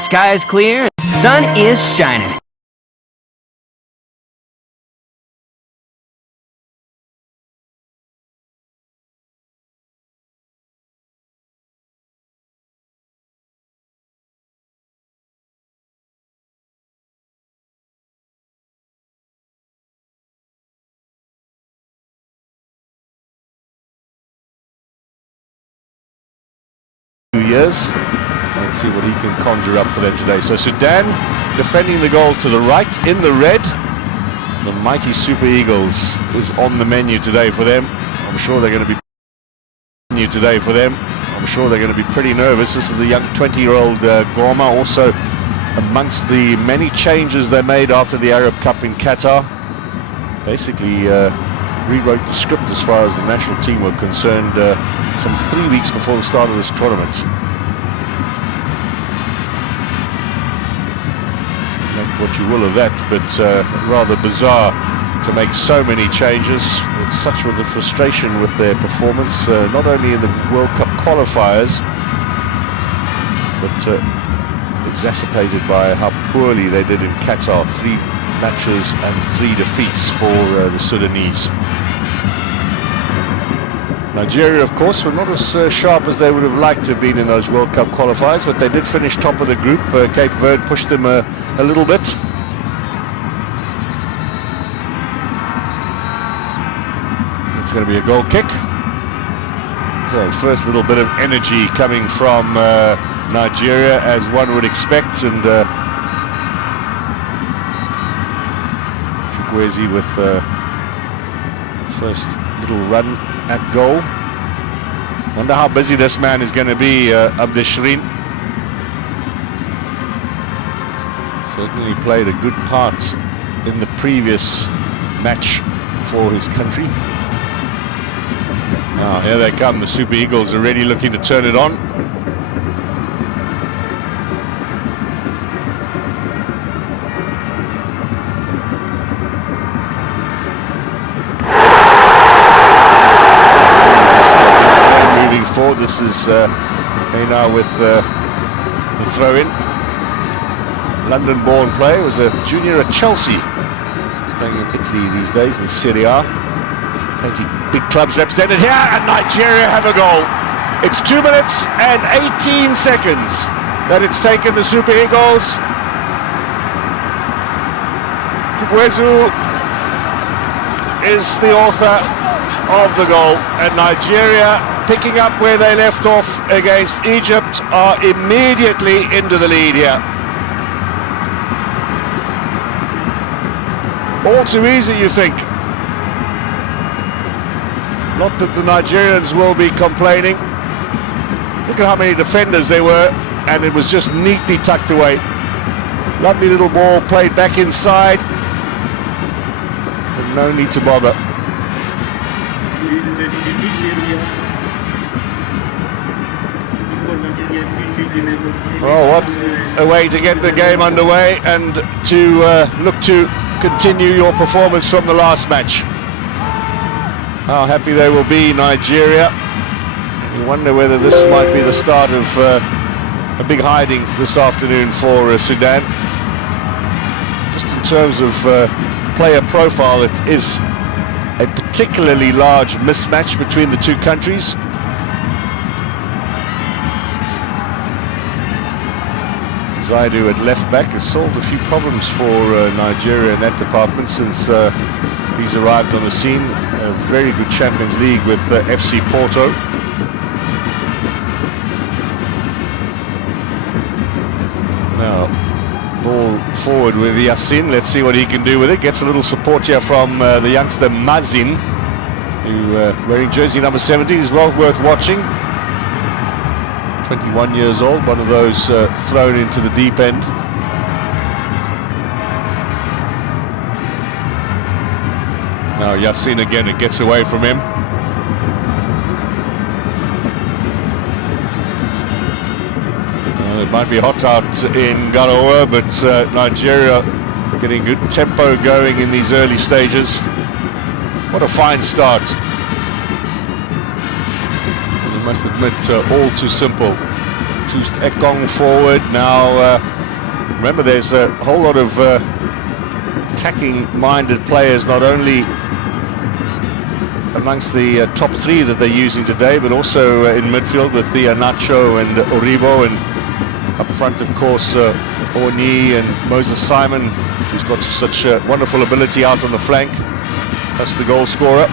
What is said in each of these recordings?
sky is clear, the sun is shining. Years. Let's see what he can conjure up for them today. So Sudan defending the goal to the right in the red. The mighty Super Eagles is on the menu today for them. I'm sure they're going to be pretty nervous. This is the young 20-year-old Goma, also amongst the many changes they made after the Arab Cup in Qatar. Basically rewrote the script as far as the national team were concerned some 3 weeks before the start of this tournament. Make what you will of that, but rather bizarre to make so many changes. It's such with the frustration with their performance, not only in the World Cup qualifiers, but exacerbated by how poorly they did in Qatar. 3 matches and 3 defeats for the Sudanese. Nigeria, of course, were not as sharp as they would have liked to have been in those World Cup qualifiers, but they did finish top of the group. Cape Verde pushed them a little bit. It's going to be a goal kick. So first little bit of energy coming from Nigeria, as one would expect, and Chukwueze with first little run at goal. Wonder how busy this man is going to be, Abdeshrin. Certainly played a good part in the previous match for his country. Now here they come, the Super Eagles are already looking to turn it on. This is now with the throw-in. London-born player, was a junior at Chelsea, playing in Italy these days in Serie A. Plenty big clubs represented here, and Nigeria have a goal. It's 2 minutes and 18 seconds that it's taken the Super Eagles. Chukwueze is the author of the goal, and Nigeria, picking up where they left off against Egypt, are immediately into the lead here. All too easy, you think. Not that the Nigerians will be complaining. Look at how many defenders there were, and it was just neatly tucked away. Lovely little ball played back inside, but no need to bother. Oh, what a way to get the game underway and to look to continue your performance from the last match. How happy they will be, Nigeria. You wonder whether this might be the start of a big hiding this afternoon for Sudan. Just in terms of player profile, it is a particularly large mismatch between the two countries. Zaidu at left back has solved a few problems for Nigeria in that department since he's arrived on the scene. A very good Champions League with FC Porto. Now, ball forward with Yassin. Let's see what he can do with it. Gets a little support here from the youngster Mazin, who wearing jersey number 17 is well worth watching. 21 years old, one of those thrown into the deep end. Now Yassin again, it gets away from him. It might be hot out in Garowe, but Nigeria getting good tempo going in these early stages. What a fine start. I must admit, all too simple. Tust Ekong forward. Now, remember, there's a whole lot of attacking-minded players, not only amongst the top three that they're using today, but also in midfield with the Nacho and Oribo, and up front, of course, Orni and Moses Simon, who's got such wonderful ability out on the flank. That's the goal scorer.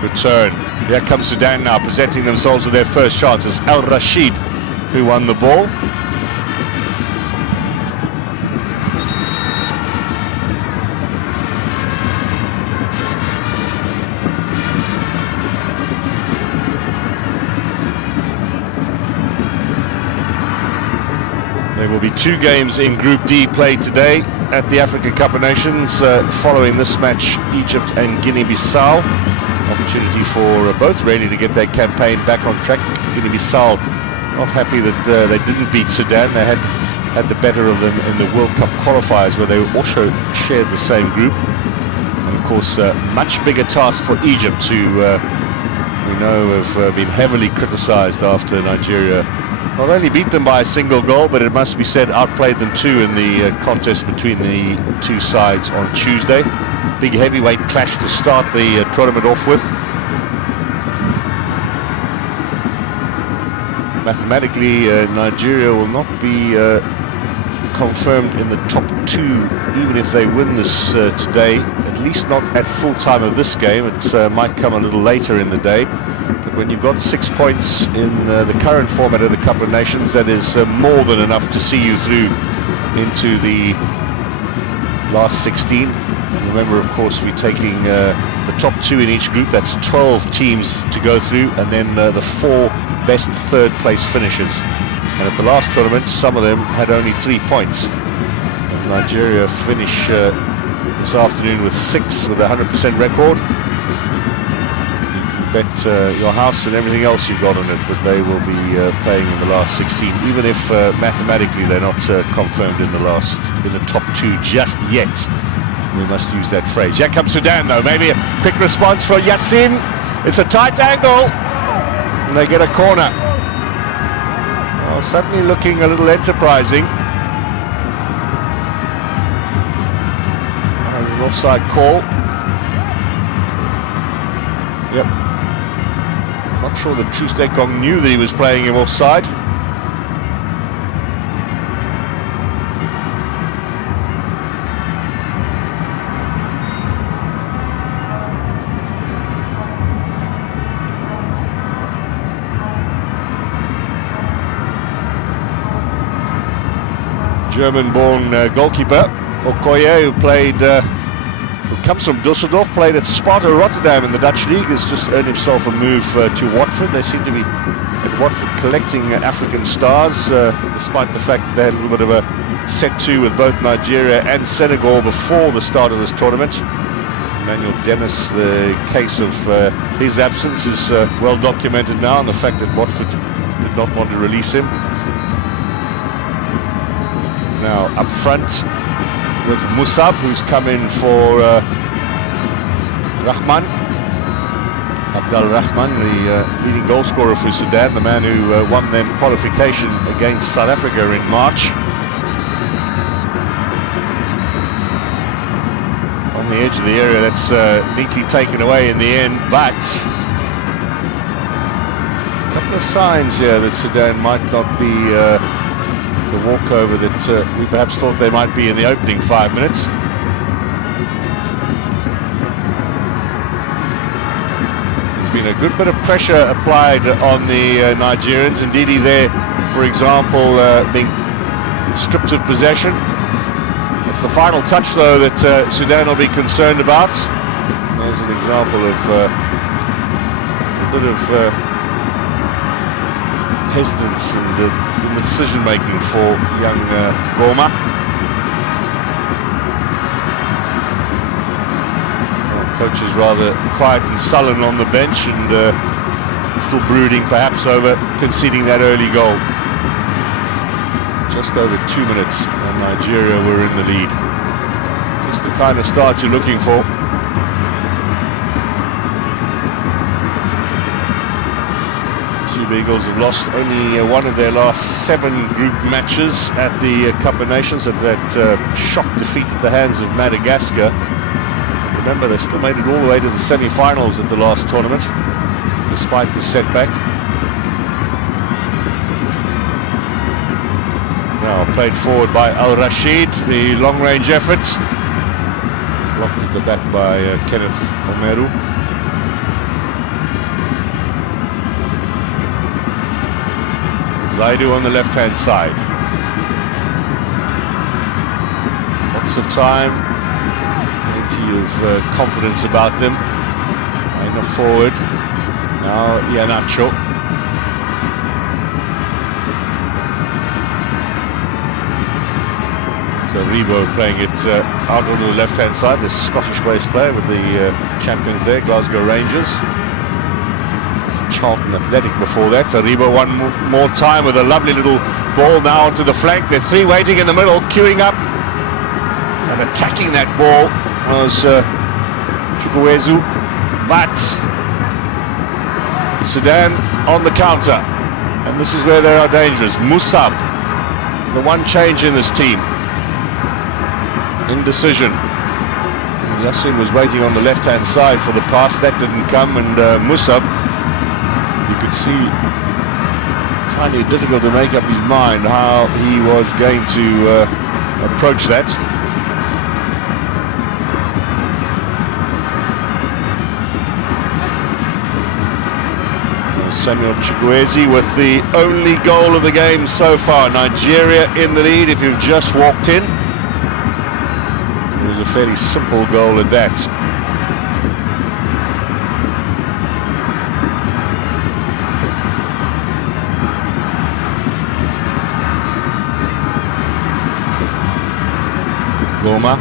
Good turn. Here comes Sudan now, presenting themselves with their first chance. It's Al Rashid who won the ball. There will be 2 games in Group D played today at the African Cup of Nations. Following this match, Egypt and Guinea-Bissau. Opportunity for both really to get their campaign back on track. Guinea-Bissau not happy that they didn't beat Sudan. They had the better of them in the World Cup qualifiers, where they also shared the same group. And of course, much bigger task for Egypt, who we know have been heavily criticised after Nigeria not only beat them by a single goal, but it must be said outplayed them too in the contest between the two sides on Tuesday. Big heavyweight clash to start the tournament off with. Mathematically, Nigeria will not be confirmed in the top 2, even if they win this today, at least not at full time of this game. It might come a little later in the day. But when you've got 6 points in the current format of the Cup of Nations, that is more than enough to see you through into the last 16. And remember, of course, we're taking the top 2 in each group. That's 12 teams to go through, and then the 4 best third-place finishers. And at the last tournament, some of them had only 3 points. And Nigeria finish this afternoon with 6 with a 100% record. You can bet your house and everything else you've got on it that they will be playing in the last 16, even if mathematically they're not confirmed in the top 2 just yet. We must use that phrase. Here comes Sudan, though. Maybe a quick response for Yassin. It's a tight angle, and they get a corner. Well, suddenly looking a little enterprising. There's an offside call. Yep. I'm not sure that Tust Ekong knew that he was playing him offside. German-born goalkeeper Okoye, who comes from Dusseldorf, played at Sparta Rotterdam in the Dutch league, has just earned himself a move to Watford. They seem to be at Watford collecting African stars, despite the fact that they had a little bit of a set-to with both Nigeria and Senegal before the start of this tournament. Emmanuel Dennis, the case of his absence is well documented now, and the fact that Watford did not want to release him. Now up front with Musab, who's come in for Rahman. Abdul Rahman, the leading goal scorer for Sudan, the man who won them qualification against South Africa in March. On the edge of the area, that's neatly taken away in the end, but a couple of signs here that Sudan might not be the walkover that we perhaps thought they might be in the opening 5 minutes. There's been a good bit of pressure applied on the Nigerians. Indeed, there, for example, being stripped of possession. It's the final touch, though, that Sudan will be concerned about. There's an example of a bit of hesitance and in the decision-making for young Goma. Coach is rather quiet and sullen on the bench, and still brooding perhaps over conceding that early goal. Just over 2 minutes and Nigeria were in the lead. Just the kind of start you're looking for. Super Eagles have lost only one of their last 7 group matches at the Cup of Nations, at that shock defeat at the hands of Madagascar. Remember, they still made it all the way to the semi-finals at the last tournament, despite the setback. Now played forward by Al-Rashid, the long-range effort. Blocked at the back by Kenneth Omeru. Zaidu on the left-hand side. Lots of time, plenty of confidence about them. Aina forward. Now Iheanacho. So Rebo playing it out onto the left-hand side, the Scottish-based player with the champions there, Glasgow Rangers. Charlton Athletic before that. So Rebo one more time with a lovely little ball now onto the flank. They're 3 waiting in the middle, queuing up and attacking that ball was Chukwuezu, but Sudan on the counter, and this is where they are dangerous. Musab, the one change in this team. Indecision. Yassin was waiting on the left-hand side for the pass. That didn't come, and Musab, you could see, finding it difficult to make up his mind how he was going to approach that. Samuel Chukwueze with the only goal of the game so far. Nigeria in the lead if you've just walked in. It was a fairly simple goal at that. Goma.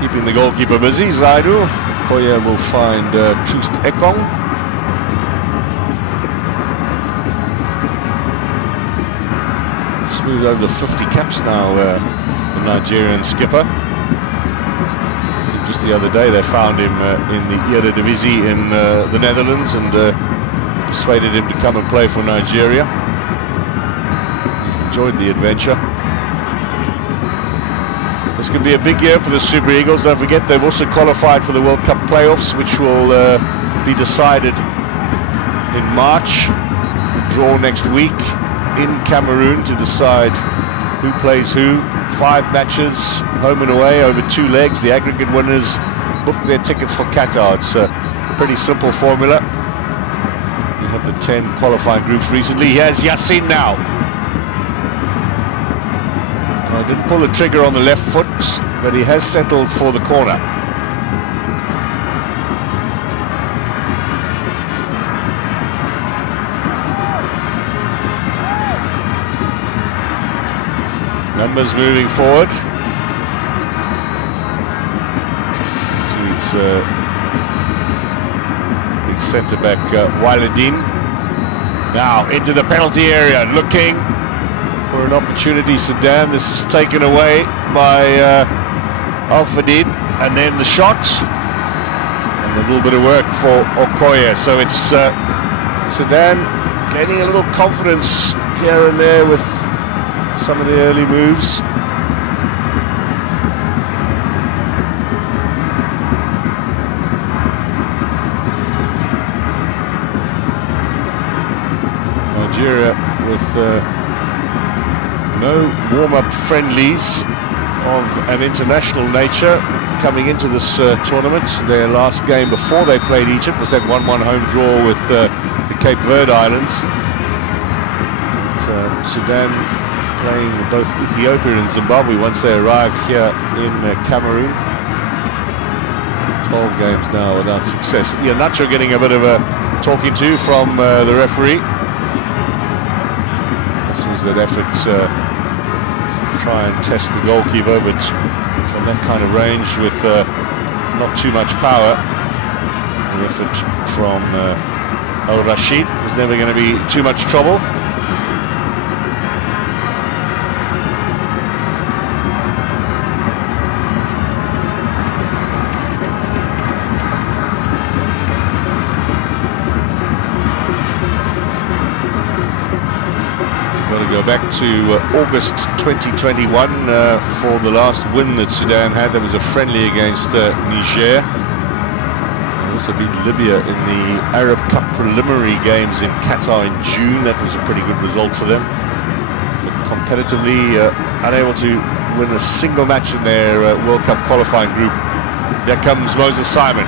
Keeping the goalkeeper busy, Zaidu. Koya will find Chust Ekong. Smooth over the 50 caps now, the Nigerian skipper. Just the other day they found him in the Eredivisie in the Netherlands and persuaded him to come and play for Nigeria. He's enjoyed the adventure. This could be a big year for the Super Eagles. Don't forget, they've also qualified for the World Cup playoffs, which will be decided in March. A draw next week in Cameroon to decide who plays who. 5 matches, home and away, over 2 legs. The aggregate winners book their tickets for Qatar. It's a pretty simple formula. We had the 10 qualifying groups recently. Here's Yassin now. Didn't pull the trigger on the left foot, but he has settled for the corner. Numbers moving forward. Includes big centre-back Wailadin. Now into the penalty area, looking for an opportunity. Sudan, this is taken away by Al-Fadid, and then the shot and a little bit of work for Okoye. So it's Sudan gaining a little confidence here and there with some of the early moves. Nigeria with no warm-up friendlies of an international nature coming into this tournament. Their last game before they played Egypt was that 1-1 home draw with the Cape Verde Islands. But, Sudan playing both Ethiopia and Zimbabwe once they arrived here in Cameroon. 12 games now without success. Iheanacho getting a bit of a talking to from the referee. This was that effort try and test the goalkeeper, but from that kind of range with not too much power. The effort from Al-Rashid was never going to be too much trouble. back to August 2021 for the last win that Sudan had. There was a friendly against Niger. They also beat Libya in the Arab Cup preliminary games in Qatar in June. That was a pretty good result for them. But competitively unable to win a single match in their World Cup qualifying group. There comes Moses Simon.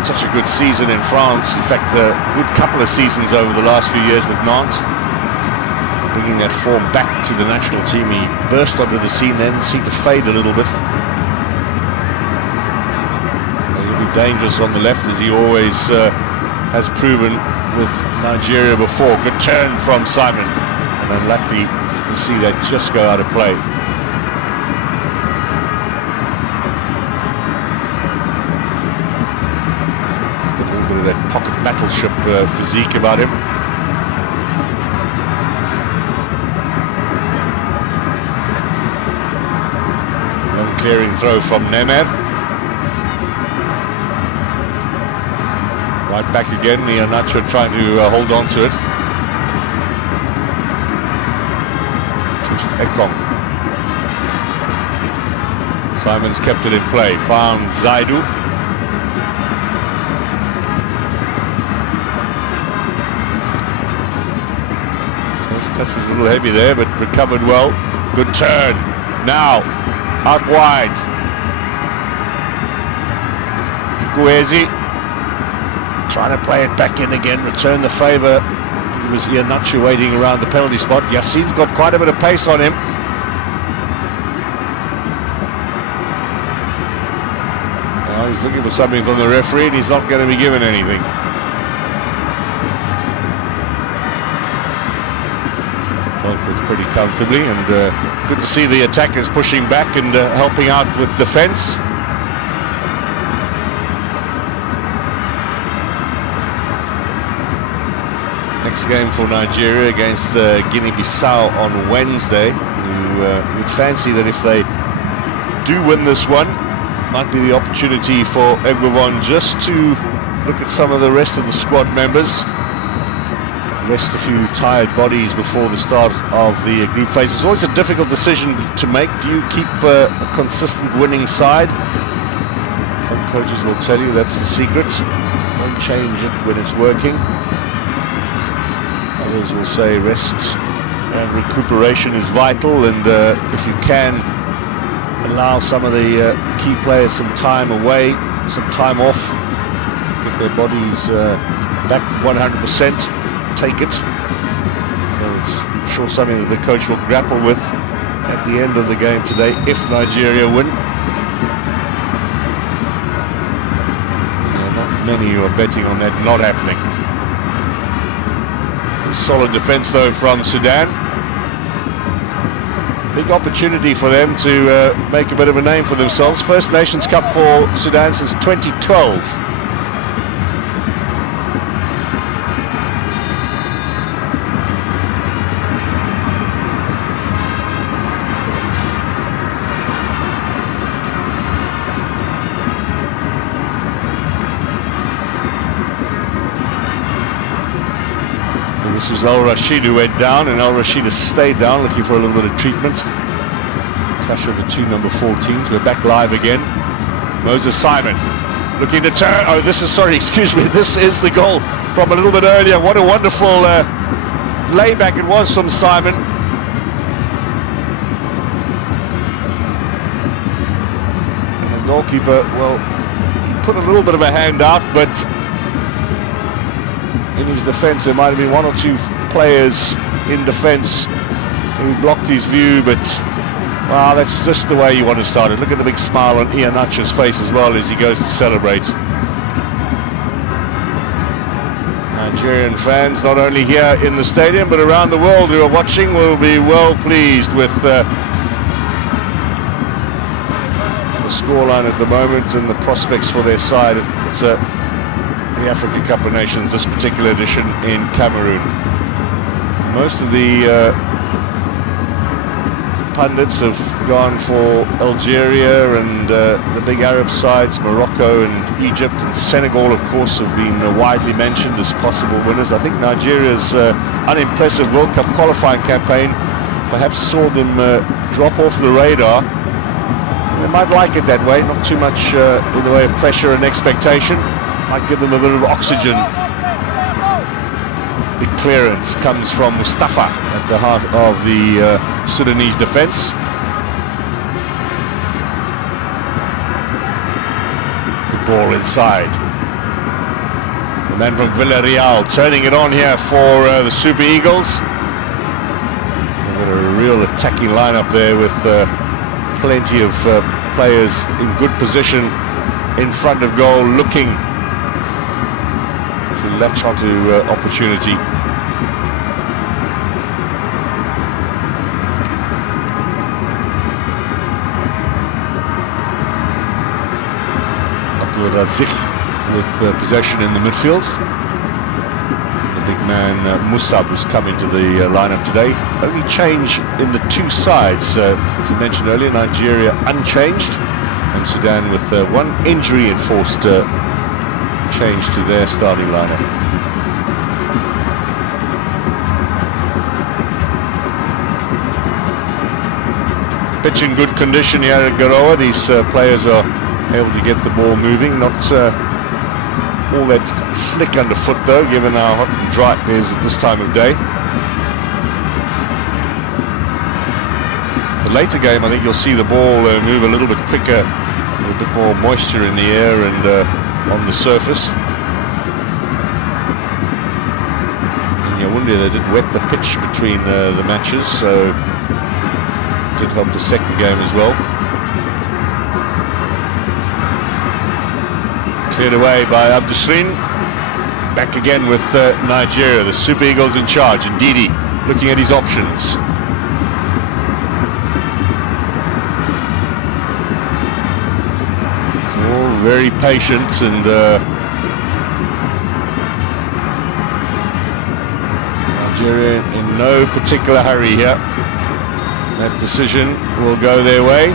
Such a good season in France. In fact, a good couple of seasons over the last few years with Nantes. Bringing that form back to the national team. He burst onto the scene then, seemed to fade a little bit. He'll be dangerous on the left, as he always has proven with Nigeria before. Good turn from Simon. And unlucky to see that just go out of play. Of that pocket battleship physique about him. Long clearing throw from Nemer. Right back again, Iheanacho trying to hold on to it. Just Ekong. Simon's kept it in play, found Zaidu. Touch was a little heavy there, but recovered well. Good turn. Now, out wide. Chukwueze trying to play it back in again, return the favour. It was Iheanacho waiting around the penalty spot. Yassine's got quite a bit of pace on him. Now he's looking for something from the referee, and he's not going to be given anything. It's pretty comfortably, and good to see the attackers pushing back and helping out with defence. Next game for Nigeria against Guinea-Bissau on Wednesday. You'd fancy that if they do win this one, might be the opportunity for Equatorial just to look at some of the rest of the squad members. Rest a few tired bodies before the start of the group phase. It's always a difficult decision to make. Do you keep a consistent winning side? Some coaches will tell you that's the secret. Don't change it when it's working. Others will say rest and recuperation is vital, and if you can allow some of the key players some time away, some time off, get their bodies back 100%. Take it. So it's, I'm sure, something that the coach will grapple with at the end of the game today if Nigeria win. Not many who are betting on that not happening. Some solid defence though from Sudan. Big opportunity for them to make a bit of a name for themselves. First Nations Cup for Sudan since 2012. This was Al Rashid who went down, and Al Rashid has stayed down, looking for a little bit of treatment. Clash of the two number 14s. We're back live again. Moses Simon looking to turn. Oh, this is, sorry, excuse me. This is the goal from a little bit earlier. What a wonderful layback it was from Simon. And the goalkeeper, well, he put a little bit of a hand out, but in his defence there might have been one or two players in defence who blocked his view, but well, that's just the way you want to start it. Look at the big smile on Iheanacho's face as well as he goes to celebrate. Nigerian fans, not only here in the stadium but around the world, who are watching, will be well pleased with the scoreline at the moment and the prospects for their side. It's the Africa Cup of Nations, this particular edition in Cameroon. Most of the pundits have gone for Algeria, and the big Arab sides, Morocco and Egypt and Senegal, of course, have been widely mentioned as possible winners. I think Nigeria's unimpressive World Cup qualifying campaign perhaps saw them drop off the radar. They might like it that way, not too much in the way of pressure and expectation. Might give them a bit of oxygen. Big clearance comes from Mustafa at the heart of the Sudanese defence. Good ball inside. The man from Villarreal turning it on here for the Super Eagles. They've got a real attacking lineup there with plenty of players in good position in front of goal, looking to latch onto opportunity. Abdulrazak with possession in the midfield. The big man Musab, who's come into the lineup today. Only change in the two sides, as I mentioned earlier, Nigeria unchanged, and Sudan with one injury-enforced change to their starting lineup. Pitch in good condition here at Garoa. These players are able to get the ball moving, not all that slick underfoot though, given how hot and dry it is at this time of day. The later game, I think you'll see the ball move a little bit quicker, a little bit more moisture in the air and on the surface. And Yaoundé, they did wet the pitch between the matches, so it did help the second game as well. Cleared away by Abdusrin. Back again with Nigeria, the Super Eagles in charge, and Didi looking at his options. It's all very patient, and Nigeria in no particular hurry here. That decision will go their way.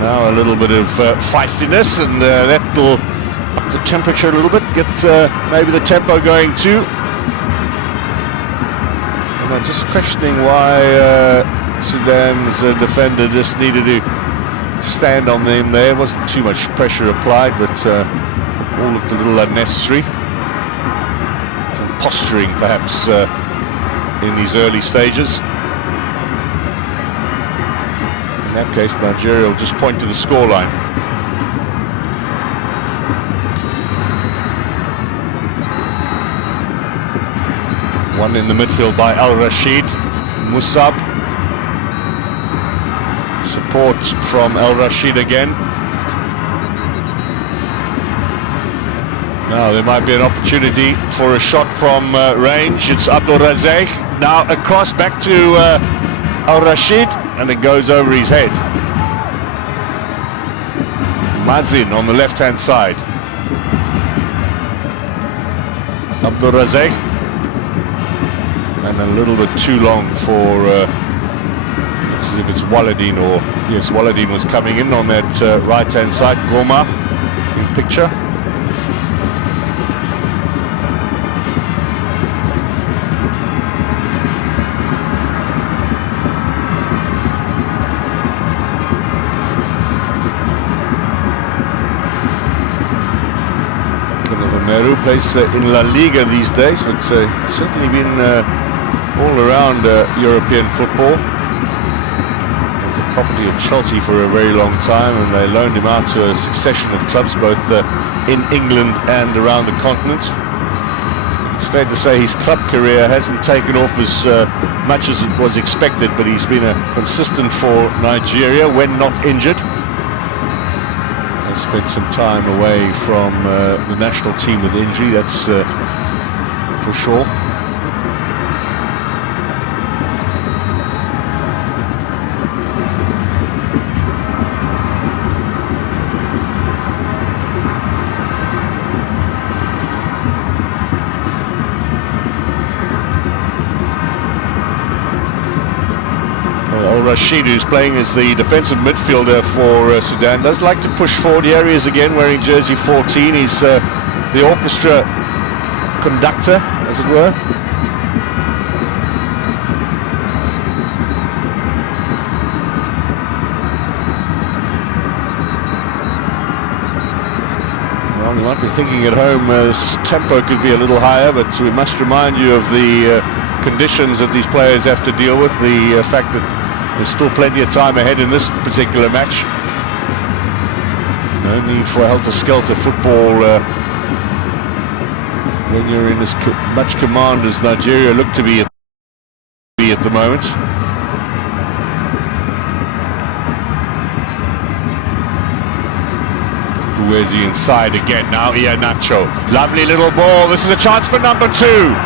Now a little bit of feistiness, and that will up the temperature a little bit, get maybe the tempo going too. And I'm just questioning why Sudan's defender just needed to stand on them there. Wasn't too much pressure applied, but all looked a little unnecessary. Some posturing perhaps in these early stages. In that case, Nigeria will just point to the scoreline. One in the midfield by Al-Rashid. Musab. Support from Al-Rashid again. Now there might be an opportunity for a shot from range. It's Abdulrazak. Now across back to Al-Rashid. And it goes over his head. Mazin on the left-hand side. Abdulrazak. And a little bit too long for, looks as if it's Waladin, or, yes, Waladin was coming in on that right-hand side. Goma in picture. Meru plays in La Liga these days, but certainly been all around European football. He was the property of Chelsea for a very long time, and they loaned him out to a succession of clubs, both in England and around the continent. It's fair to say his club career hasn't taken off as much as it was expected, but he's been consistent for Nigeria when not injured. Spent some time away from the national team with injury, that's for sure. Rashid, who's playing as the defensive midfielder for Sudan, does like to push forward areas again, wearing jersey 14. He's the orchestra conductor, as it were. Well, you might be thinking at home this tempo could be a little higher, but we must remind you of the conditions that these players have to deal with, the fact that there's still plenty of time ahead in this particular match. No need for helter-skelter football when you're in as much command as Nigeria look to be at the moment. Where's he inside again now? Iheanacho. Lovely little ball. This is a chance for number 2.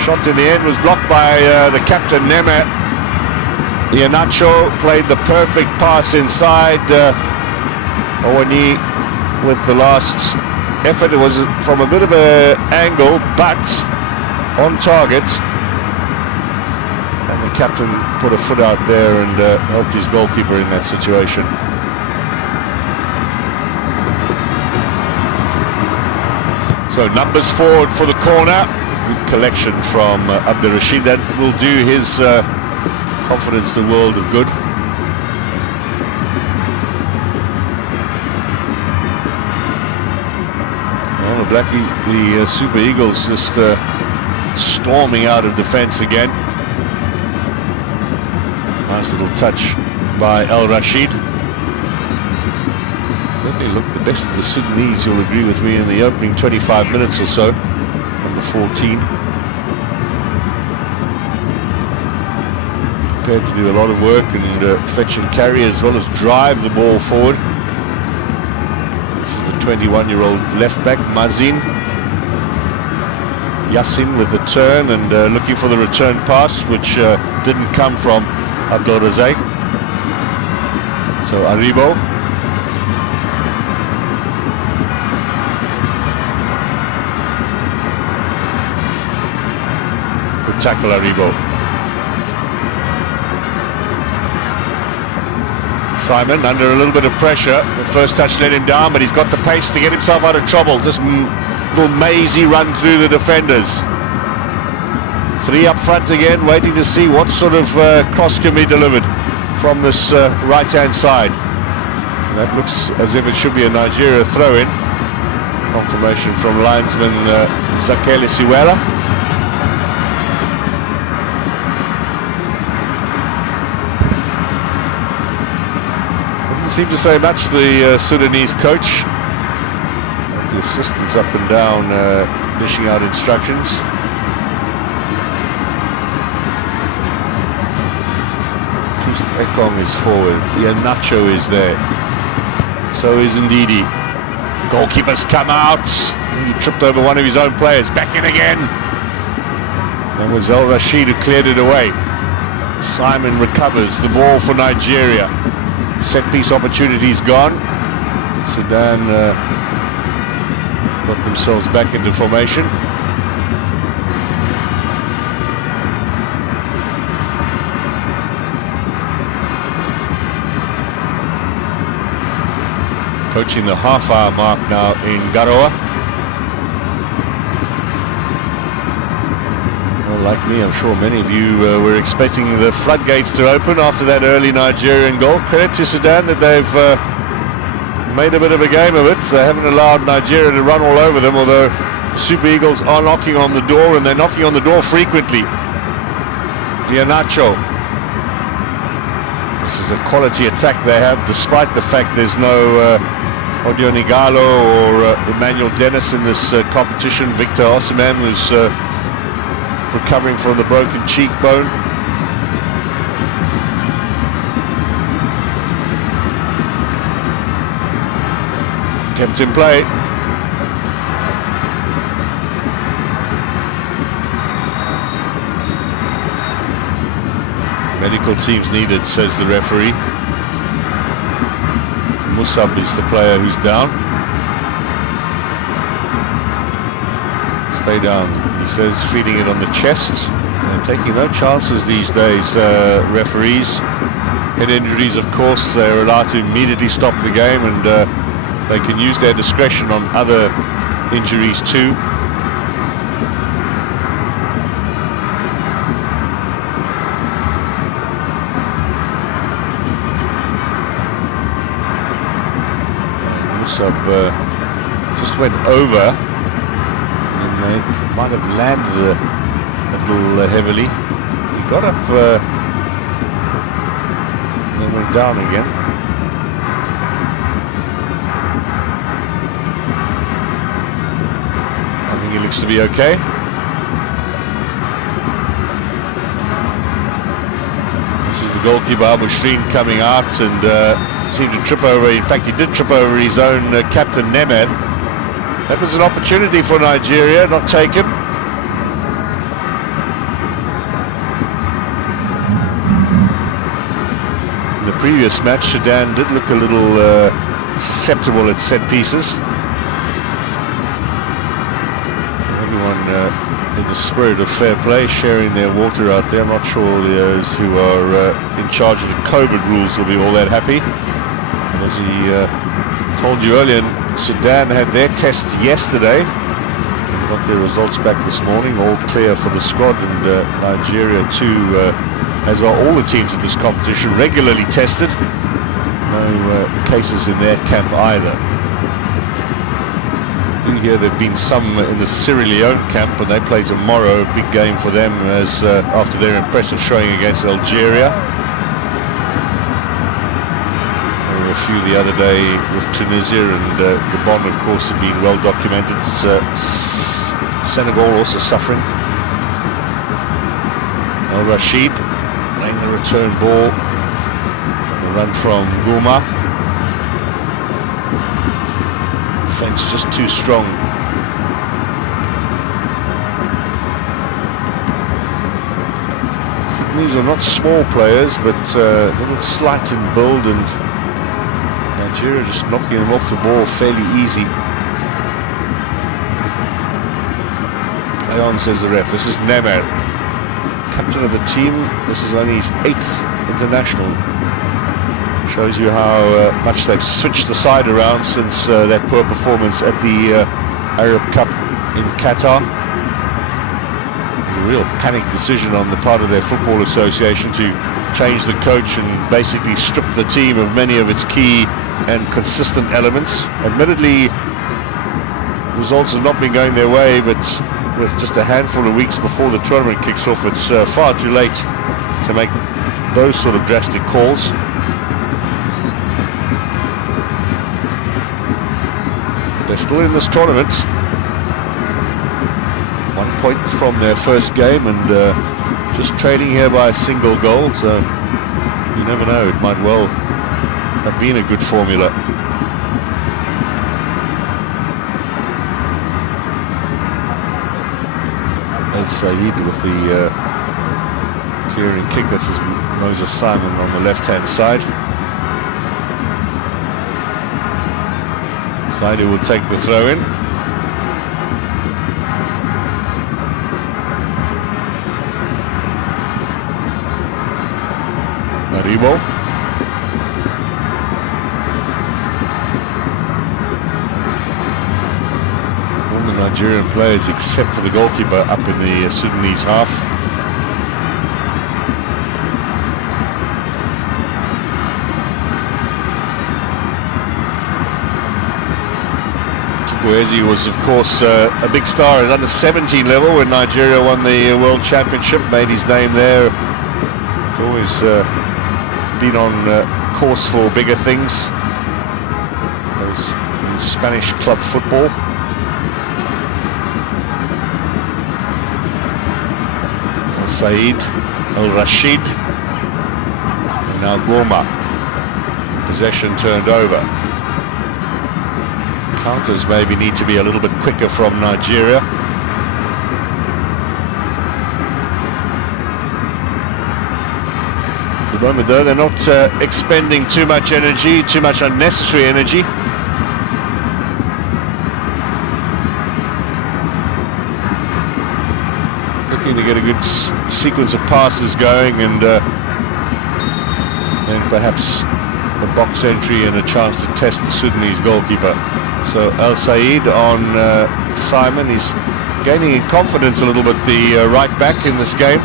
Shot in the end was blocked by the captain, Neme. Iheanacho played the perfect pass inside. Owani with the last effort. It was from a bit of an angle, but on target. And the captain put a foot out there and helped his goalkeeper in that situation. So numbers forward for the corner. Good collection from Abdul Rashid. That will do his confidence the world of good. Well, the Super Eagles just storming out of defence again. Nice little touch by Al Rashid. Certainly looked the best of the Sudanese, you'll agree with me, in the opening 25 minutes or so. Number 14. Prepared to do a lot of work and fetch and carry as well as drive the ball forward. This is the 21-year-old left back, Mazin. Yassin with the turn and looking for the return pass, which didn't come from Abdul Razak. So Aribo. Good tackle, Aribo. Simon under a little bit of pressure. The first touch let him down, but he's got the pace to get himself out of trouble. Just little mazy run through the defenders. 3 up front again, waiting to see what sort of cross can be delivered from this right-hand side. That looks as if it should be a Nigeria throw-in. Confirmation from linesman Zakele Siwela. Doesn't seem to say much, the Sudanese coach. The assistants up and down dishing out instructions. Ekong is forward. Iheanacho is there. So is Ndidi. Goalkeeper's come out. He tripped over one of his own players. Back in again. That was Al Rashid who cleared it away. Simon recovers the ball for Nigeria. Set piece opportunities gone. Sudan got themselves back into formation. Approaching the half-hour mark now in Garoua. Well, like me, I'm sure many of you were expecting the floodgates to open after that early Nigerian goal. Credit to Sudan that they've made a bit of a game of it. They haven't allowed Nigeria to run all over them, although Super Eagles are knocking on the door, and they're knocking on the door frequently. Iheanacho. This is a quality attack they have, despite the fact there's no Odionigalo or Emmanuel Dennis in this competition. Victor Osimhen was recovering from the broken cheekbone. Kept in play. Medical teams needed, says the referee. Musab is the player who's down. Stay down, he says, feeding it on the chest. They're taking no chances these days, referees. Head injuries, of course, they're allowed to immediately stop the game, and they can use their discretion on other injuries too. Just went over, and it might have landed a little heavily. He got up and then went down again. I think he looks to be okay. This is the goalkeeper Al Mushreen coming out, and seemed to trip over. In fact, he did trip over his own captain Nemed. That was an opportunity for Nigeria, not taken. In the previous match, Sudan did look a little susceptible at set pieces. Everyone in the spirit of fair play, sharing their water out there. I'm not sure those who are in charge of the COVID rules will be all that happy. And as he told you earlier, Sudan had their tests yesterday, got their results back this morning, all clear for the squad, and Nigeria too, as are all the teams of this competition, regularly tested. No cases in their camp either. Here there have been some in the Sierra Leone camp, and they play tomorrow. Big game for them, as after their impressive showing against Algeria. There were a few the other day with Tunisia, and Gabon, of course, have been well documented. Senegal also suffering. Al Rashid playing the return ball. The run from Gouma. Defense just too strong. These are not small players, but a little slight in build, and Nigeria just knocking them off the ball fairly easy. Play on, says the ref. This is Nemer, captain of the team. This is only his 8th international. Shows you how much they've switched the side around since that poor performance at the Arab Cup in Qatar. It was a real panic decision on the part of their football association to change the coach and basically strip the team of many of its key and consistent elements. Admittedly, results have not been going their way, but with just a handful of weeks before the tournament kicks off, it's far too late to make those sort of drastic calls. They're still in this tournament. 1 point from their first game, and just trailing here by a single goal, so you never know, it might well have been a good formula. El Said with the clearing kick. This is Moses Simon on the left-hand side. Saidi will take the throw in. Maribo. All the Nigerian players except for the goalkeeper up in the Sudanese half. He was, of course, a big star at under-17 level when Nigeria won the World Championship, made his name there. He's always been on course for bigger things. Those in Spanish club football. Al Said, Al Rashid, and now Gouma. Possession turned over. Counters maybe need to be a little bit quicker from Nigeria. At the moment though, they're not expending too much energy, too much unnecessary energy. looking to get a good sequence of passes going, and then perhaps a box entry and a chance to test the Sudanese goalkeeper. So Al Said on Simon. He's gaining in confidence a little bit, the right back in this game.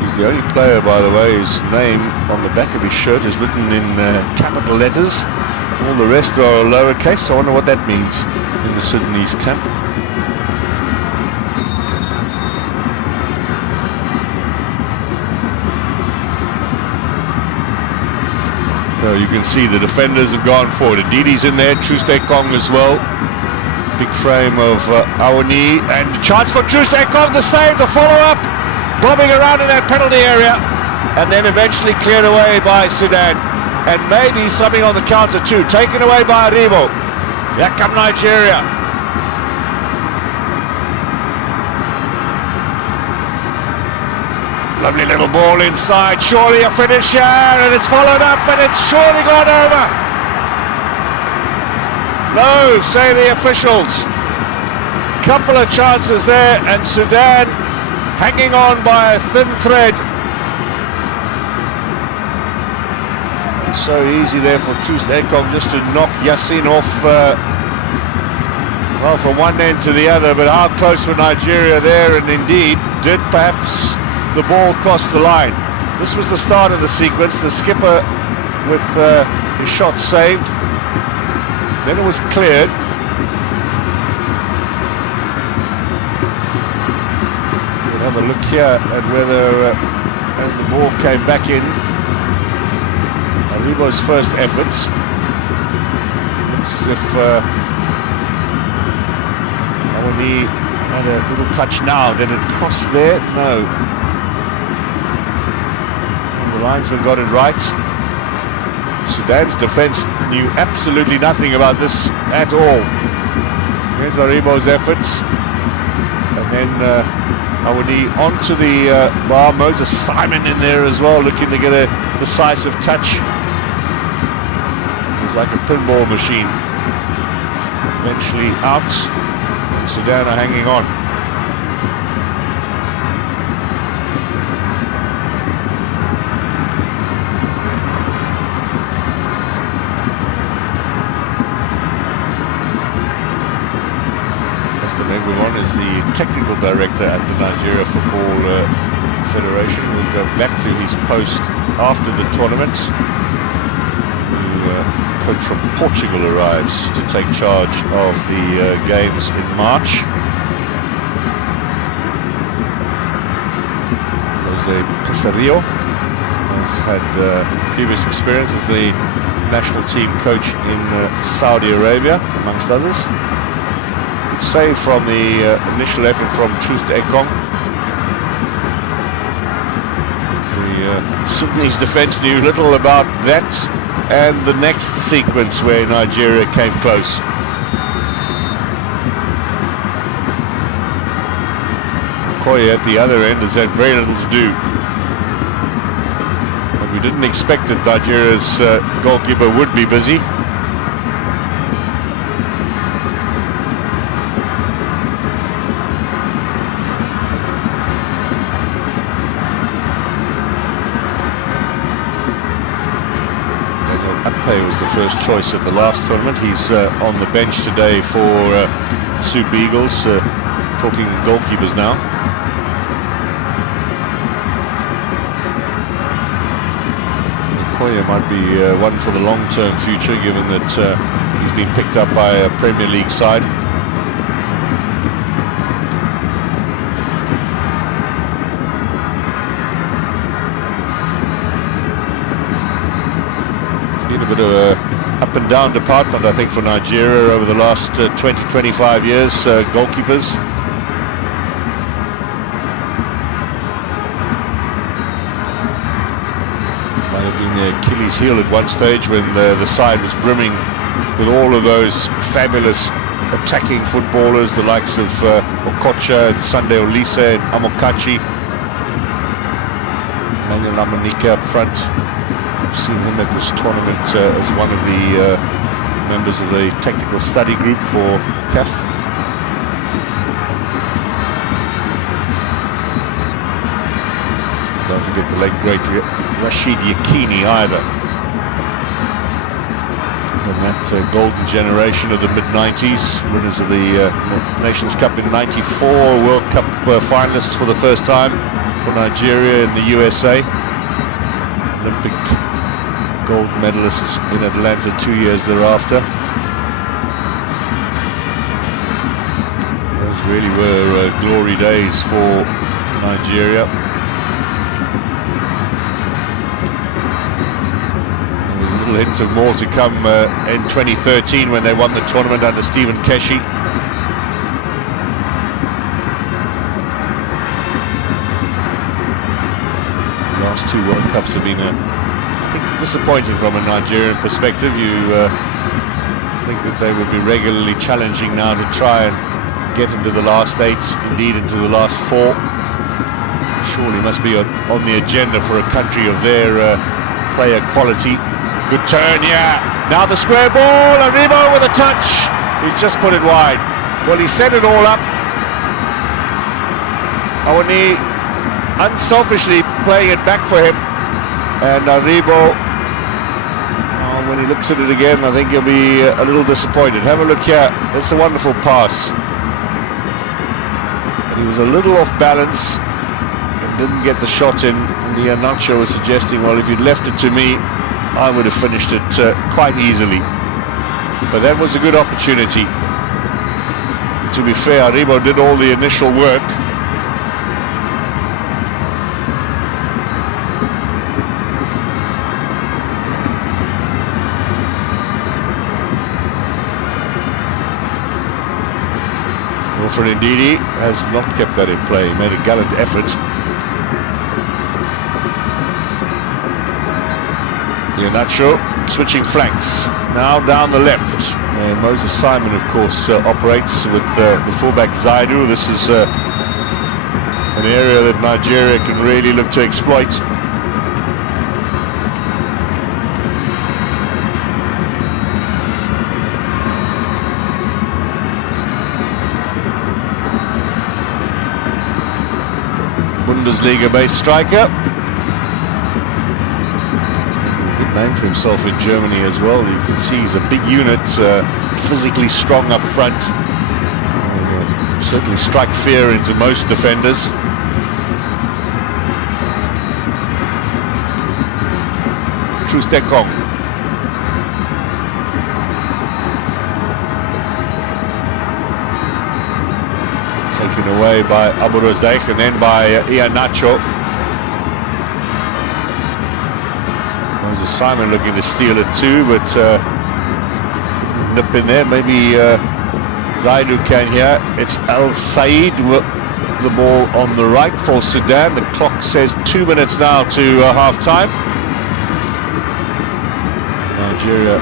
He's the only player, by the way, whose name on the back of his shirt is written in capital letters. All the rest are lowercase. I wonder what that means in the Sudanese camp. You can see the defenders have gone forward. Indeed, he's in there. Troost-Ekong as well. Big frame of Awani, and chance for Troost-Ekong, the save, the follow-up, bobbing around in that penalty area, and then eventually cleared away by Sudan. And maybe something on the counter too, taken away by Aribo. Here come Nigeria. Lovely little ball inside, surely a finisher, and it's followed up, and it's surely gone over. No, say the officials. Couple of chances there, and Sudan hanging on by a thin thread. And so easy there for Troost-Ekong just to knock Yassin off, well, from one end to the other, but how close were Nigeria there, and indeed did perhaps the ball crossed the line. This was the start of the sequence. The skipper with his shot saved. Then it was cleared. We'll have a look here at whether, as the ball came back in, Aribo's first efforts. Looks as if Awani had a little touch now. Did it cross there? No. The linesman got it right. Sudan's defense knew absolutely nothing about this at all. Here's Aribo's efforts. And then Awani onto the bar. Moses Simon in there as well, looking to get a decisive touch. It was like a pinball machine. Eventually out. And Sudan are hanging on. Gabon is the technical director at the Nigeria Football Federation. He'll go back to his post after the tournament. The coach from Portugal arrives to take charge of the games in March. Jose Pesario has had previous experience as the national team coach in Saudi Arabia, amongst others. Save from the initial effort from Troost-Ekong. The Sudanese defence knew little about that and the next sequence where Nigeria came close. Okoye at the other end has had very little to do. But we didn't expect that Nigeria's goalkeeper would be busy. Was the first choice at the last tournament. He's on the bench today for Super Eagles. Talking goalkeepers now. Okoye might be one for the long-term future, given that he's been picked up by a Premier League side. Been a bit of a up and down department, I think, for Nigeria over the last 20-25 years, goalkeepers. Might have been the Achilles heel at one stage when the side was brimming with all of those fabulous attacking footballers, the likes of Okocha and Sunday Olise and Amokachi. Manuel Amanike up front. I've seen him at this tournament as one of the members of the technical study group for CAF. Don't forget the late great Rashid Yekini either. And that golden generation of the mid-90s, winners of the Nations Cup in '94, World Cup finalists for the first time for Nigeria and the USA. Olympic gold medalists in Atlanta 2 years thereafter. Those really were glory days for Nigeria. There was a little hint of more to come in 2013 when they won the tournament under Stephen Keshi. The last two World Cups have been disappointing from a Nigerian perspective. You think that they would be regularly challenging now to try and get into the last eight, indeed into the last four. Surely must be on the agenda for a country of their player quality. Good turn, yeah. Now the square ball, Arriba with a touch. He's just put it wide. Well, he set it all up. Awani unselfishly playing it back for him. And Arriba, when he looks at it again, I think he'll be a little disappointed. Have a look here. It's a wonderful pass. And he was a little off balance and didn't get the shot in. And Iheanacho was suggesting, well, if you'd left it to me, I would have finished it quite easily. But that was a good opportunity. To be fair, Arriba did all the initial work. Wilfred Ndidi has not kept that in play. He made a gallant effort. Iheanacho switching flanks. Now down the left. Moses Simon, of course, operates with the fullback Zaidu. This is an area that Nigeria can really look to exploit. Bundesliga-based striker. Good name for himself in Germany as well. You can see he's a big unit, physically strong up front. Certainly strike fear into most defenders. Trustekong. Taken away by Abu Razak and then by Iheanacho. Moses Simon looking to steal it too, but couldn't nip in there. Maybe Zaidu can here. It's Al Said with the ball on the right for Sudan. The clock says 2 minutes now to half-time. Nigeria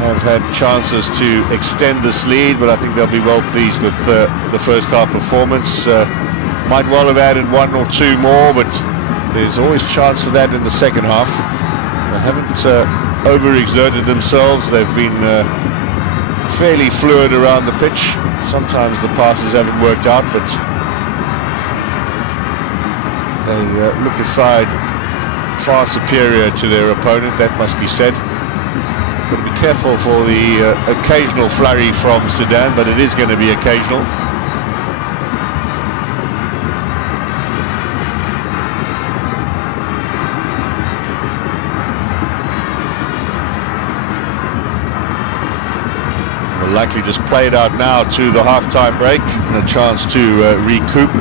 have had chances to extend this lead, but I think they'll be well pleased with the first half performance. Might well have added one or two more, but there's always chance for that in the second half. They haven't overexerted themselves. They've been fairly fluid around the pitch. Sometimes the passes haven't worked out, but they look aside far superior to their opponent, that must be said. Got to be careful for the occasional flurry from Sudan, but it is going to be occasional. Will likely just play it out now to the half-time break and a chance to recoup.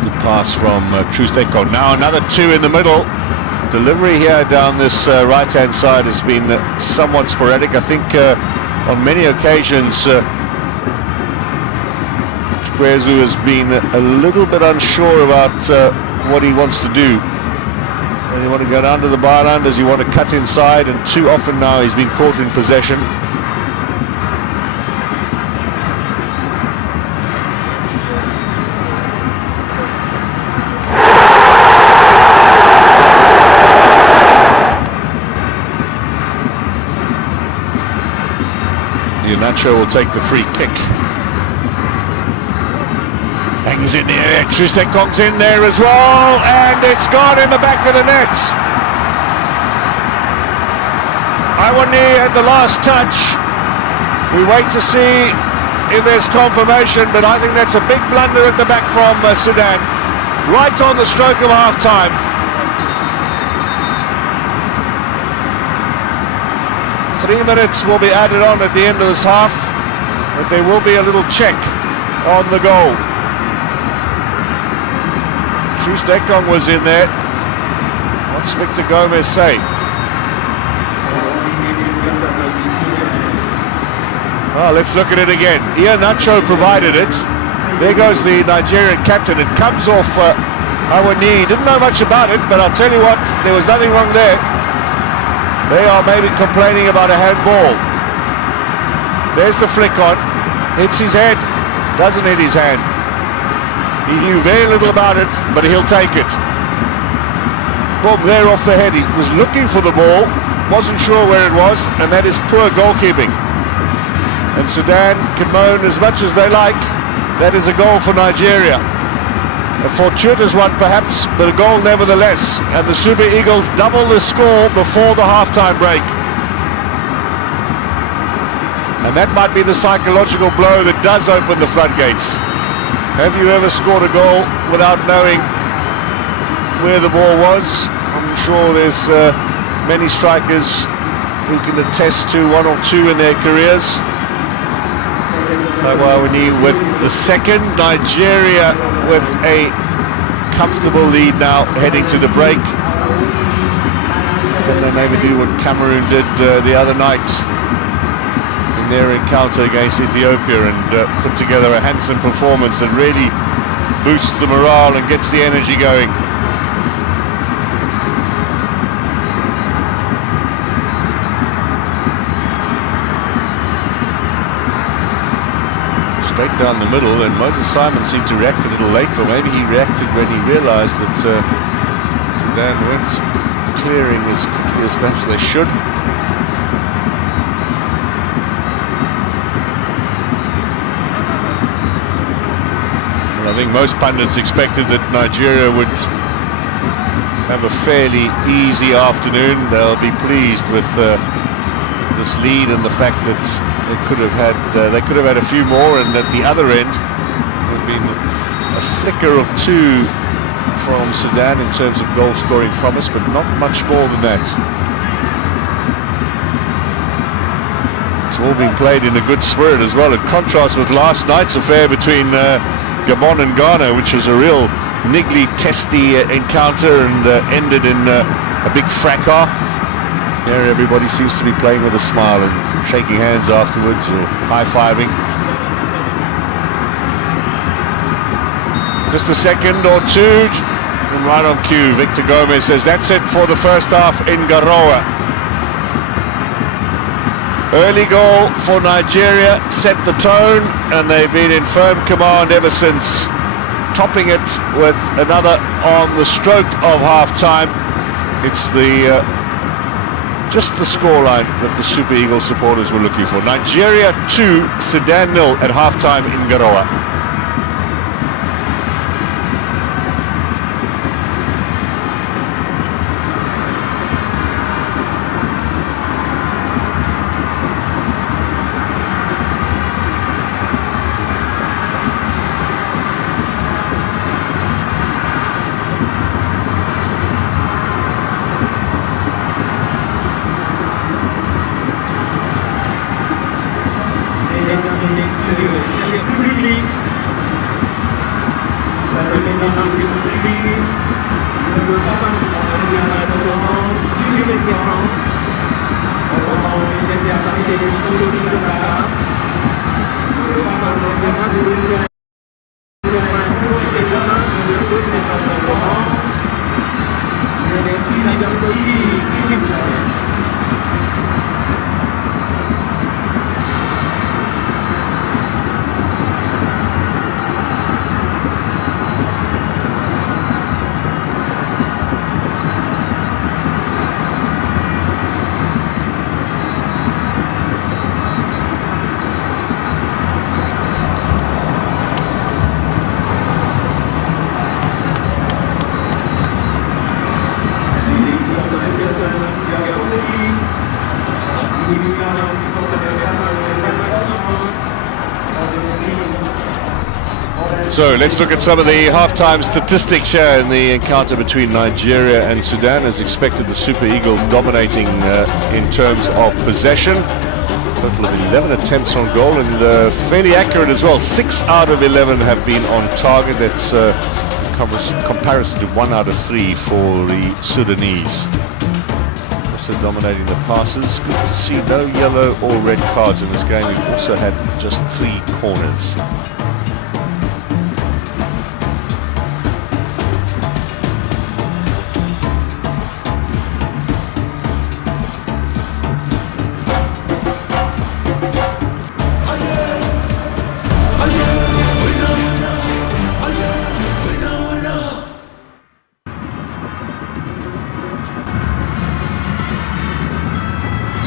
Good pass from Trustekong. Now another two in the middle. Delivery here down this right-hand side has been somewhat sporadic. I think on many occasions Chikwezu has been a little bit unsure about what he wants to do. Does he want to go down to the byline? Does he want to cut inside? And too often now he's been caught in possession. Nacho will take the free kick. Hangs in the air, Troost-Ekong's in there as well, and it's gone in the back of the net. Ivory at the last touch. We wait to see if there's confirmation, but I think that's a big blunder at the back from Sudan. Right on the stroke of half-time. Three minutes will be added on at the end of this half, but there will be a little check on the goal. Troost-Ekong was in there. What's Victor Gomez say? Well, let's look at it again. Nacho provided it. There goes the Nigerian captain. It comes off Awani. Didn't know much about it, but I'll tell you what, there was nothing wrong there. They are maybe complaining about a handball. There's the flick on. Hits his head. Doesn't hit his hand. He knew very little about it, but he'll take it. Boom, there off the head. He was looking for the ball, wasn't sure where it was, and that is poor goalkeeping. And Sudan can moan as much as they like. That is a goal for Nigeria. A fortuitous one perhaps, but a goal nevertheless. And the Super Eagles double the score before the halftime break. And that might be the psychological blow that does open the floodgates. Have you ever scored a goal without knowing where the ball was? I'm sure there's many strikers who can attest to one or two in their careers. Awani with the second. Nigeria with a comfortable lead now heading to the break. Can they maybe do what Cameroon did the other night in their encounter against Ethiopia and put together a handsome performance that really boosts the morale and gets the energy going? Straight down the middle, and Moses Simon seemed to react a little late, or maybe he reacted when he realised that Sudan weren't clearing as quickly as perhaps they should. Well, I think most pundits expected that Nigeria would have a fairly easy afternoon. They'll be pleased with this lead and the fact that they could have had a few more, and at the other end would have been a flicker or two from Sudan in terms of goal scoring promise, but not much more than that. It's all been played in a good spirit as well, in contrast with last night's affair between Gabon and Ghana, which was a real niggly, testy encounter and ended in a big fracas. Here everybody seems to be playing with a smile and shaking hands afterwards or high-fiving. Just a second or two, and right on cue, Victor Gomez says that's it for the first half in Garoua. Early goal for Nigeria set the tone, and they've been in firm command ever since, topping it with another on the stroke of half-time. It's just the scoreline that the Super Eagles supporters were looking for. Nigeria 2, Sudan 0 at half-time in Garoua. So let's look at some of the halftime statistics here in the encounter between Nigeria and Sudan. As expected, the Super Eagles dominating in terms of possession. Total of 11 attempts on goal, and fairly accurate as well. 6 out of 11 have been on target. That's comparison to 1 out of 3 for the Sudanese. Also dominating the passes. Good to see no yellow or red cards in this game. We've also had just 3 corners.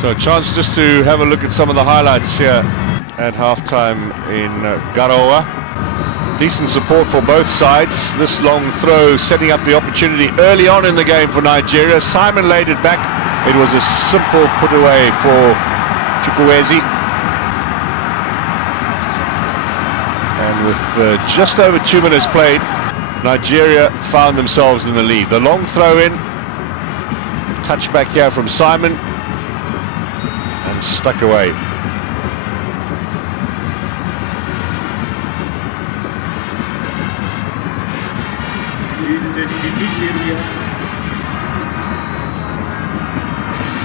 So a chance just to have a look at some of the highlights here at halftime in Garoua. Decent support for both sides. This long throw setting up the opportunity early on in the game for Nigeria. Simon laid it back. It was a simple put away for Chukwueze. And with just over 2 minutes played, Nigeria found themselves in the lead. The long throw in, touchback here from Simon, and stuck away.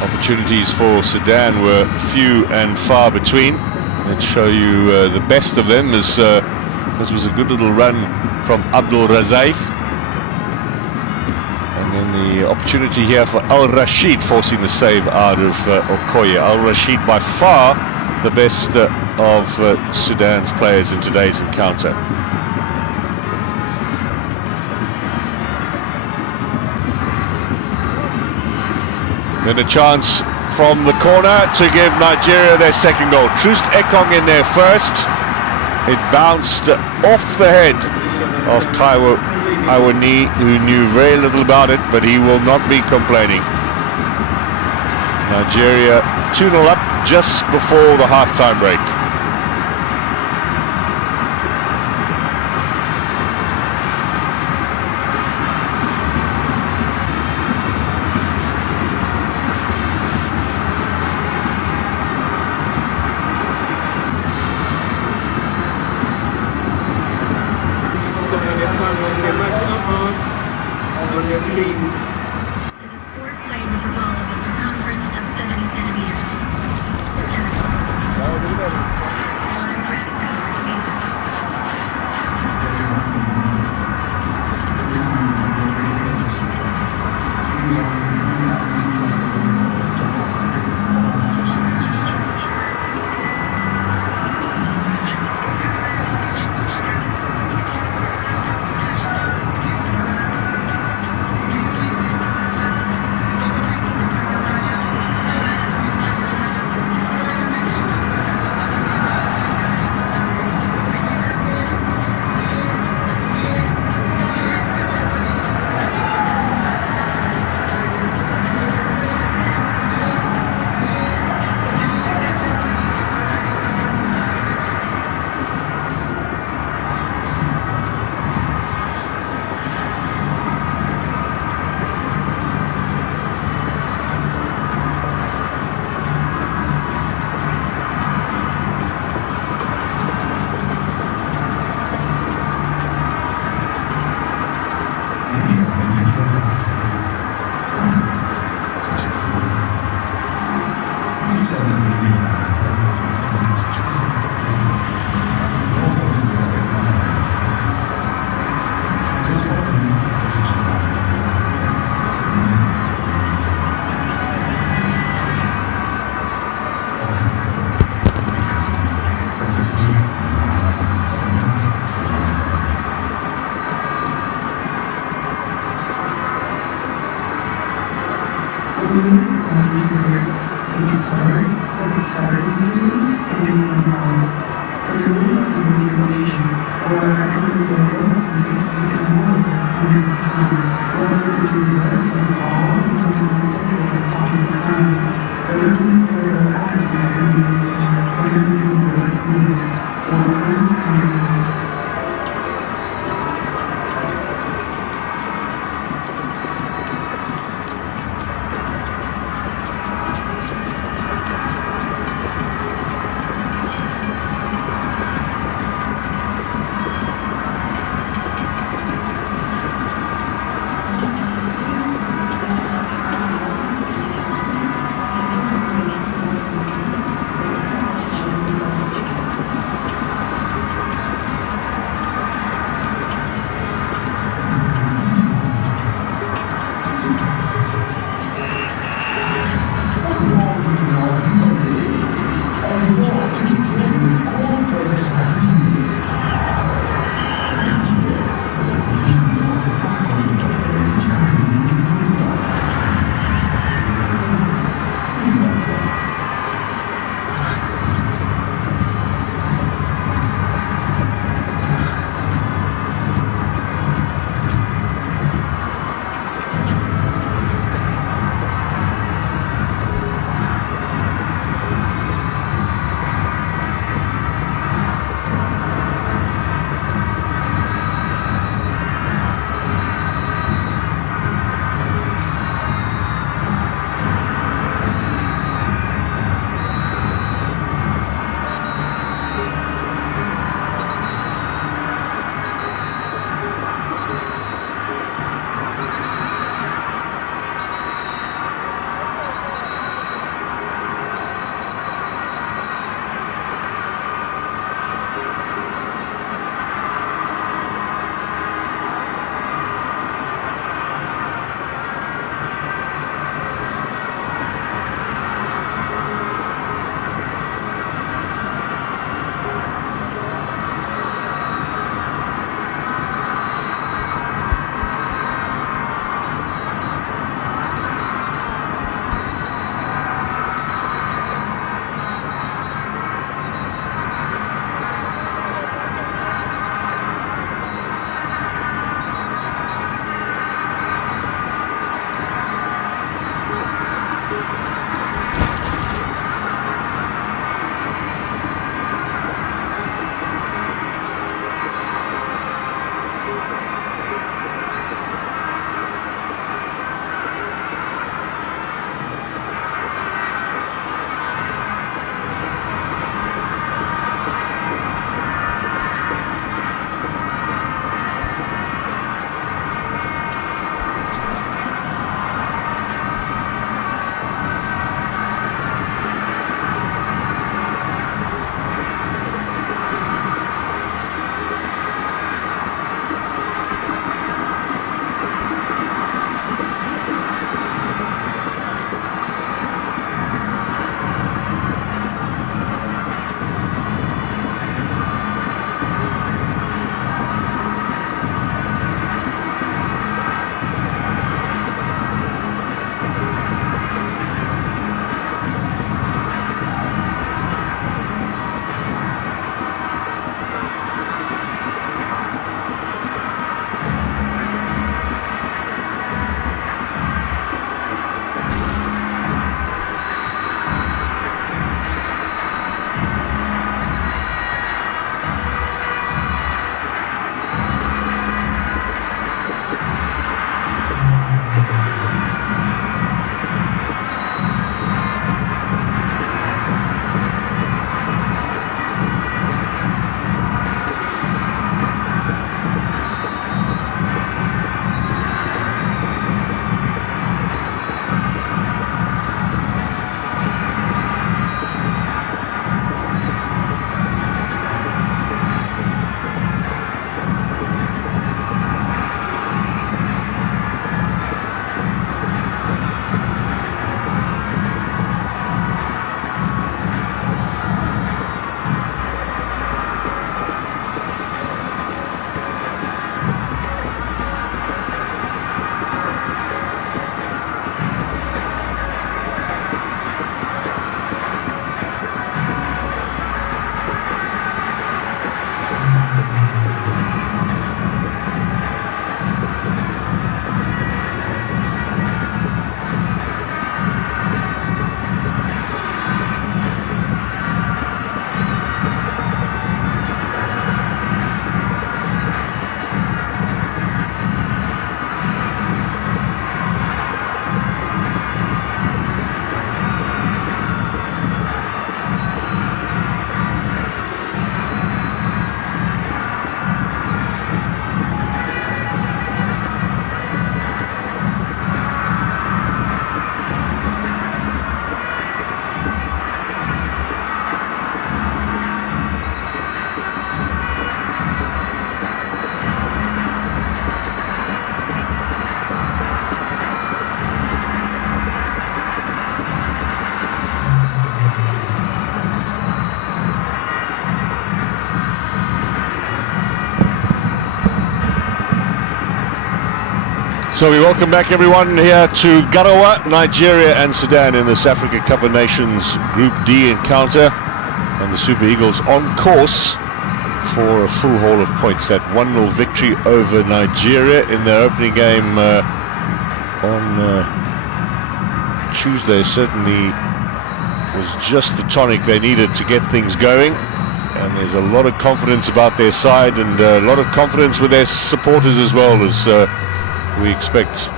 Opportunities for Sudan were few and far between. Let's show you the best of them. As this was a good little run from Abdul Razak. And then the opportunity here for Al Rashid forcing the save out of Okoye. Al Rashid by far the best of Sudan's players in today's encounter. Then a chance from the corner to give Nigeria their second goal. Troost Ekong in there first. It bounced off the head of Taiwo Awani, who knew very little about it, but he will not be complaining. Nigeria 2-0 up just before the halftime break. So we welcome back everyone here to Garoua, Nigeria and Sudan in this Africa Cup of Nations Group D encounter. And the Super Eagles on course for a full haul of points. That 1-0 victory over Nigeria in their opening game on Tuesday certainly was just the tonic they needed to get things going. And there's a lot of confidence about their side and a lot of confidence with their supporters as well, as we expect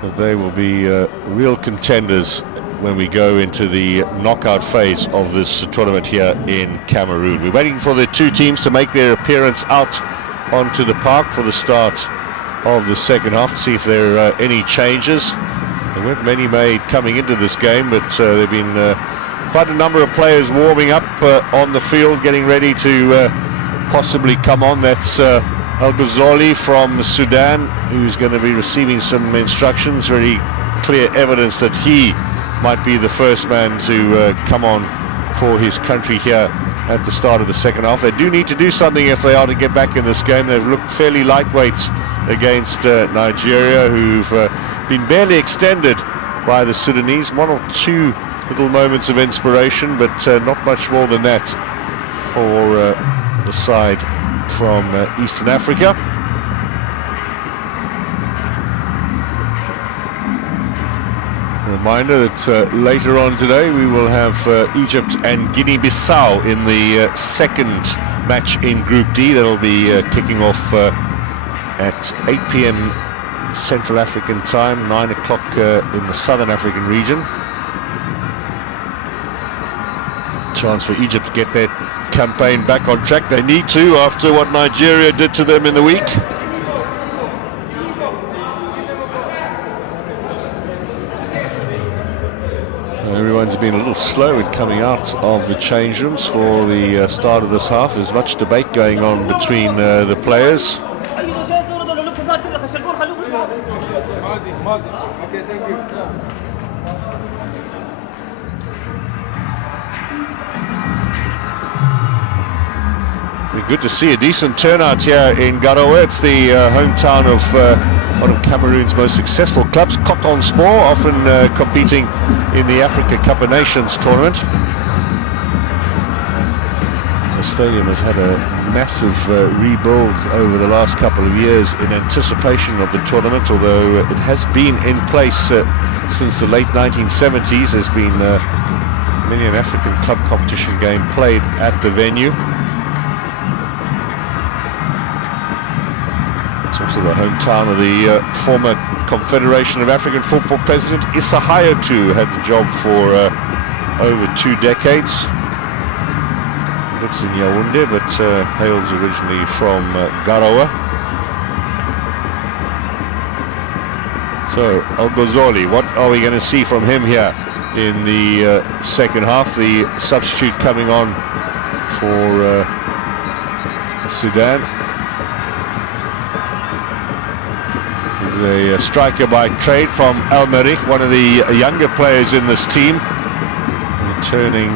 that they will be real contenders when we go into the knockout phase of this tournament here in Cameroon. We're waiting for the two teams to make their appearance out onto the park for the start of the second half to see if there are any changes. There weren't many made coming into this game, but there have been quite a number of players warming up on the field, getting ready to possibly come on. That's Al Ghazali from Sudan, who's going to be receiving some instructions, very clear evidence that he might be the first man to come on for his country here at the start of the second half. They do need to do something if they are to get back in this game. They've looked fairly lightweight against Nigeria, who've been barely extended by the Sudanese. One or two little moments of inspiration, but not much more than that for the side from Eastern Africa. A reminder that later on today we will have Egypt and Guinea-Bissau in the second match in Group D. That'll be kicking off at 8 p.m. Central African time, 9 o'clock in the Southern African region. Chance for Egypt to get their campaign back on track. They need to, after what Nigeria did to them in the week. Everyone's been a little slow in coming out of the change rooms for the start of this half. There's much debate going on between the players. Good to see a decent turnout here in Garoua. It's the hometown of one of Cameroon's most successful clubs, Coton Sport, often competing in the Africa Cup of Nations tournament. The stadium has had a massive rebuild over the last couple of years in anticipation of the tournament, although it has been in place since the late 1970s. There's been many an African club competition game played at the venue. It's also the hometown of the former Confederation of African Football President Issa Hayatou, had the job for over 2 decades. Lives in Yaoundé, but hails originally from Garoua. So, Al Ghazali, what are we going to see from him here in the second half? The substitute coming on for Sudan. A striker by trade from Al Merrikh, one of the younger players in this team, turning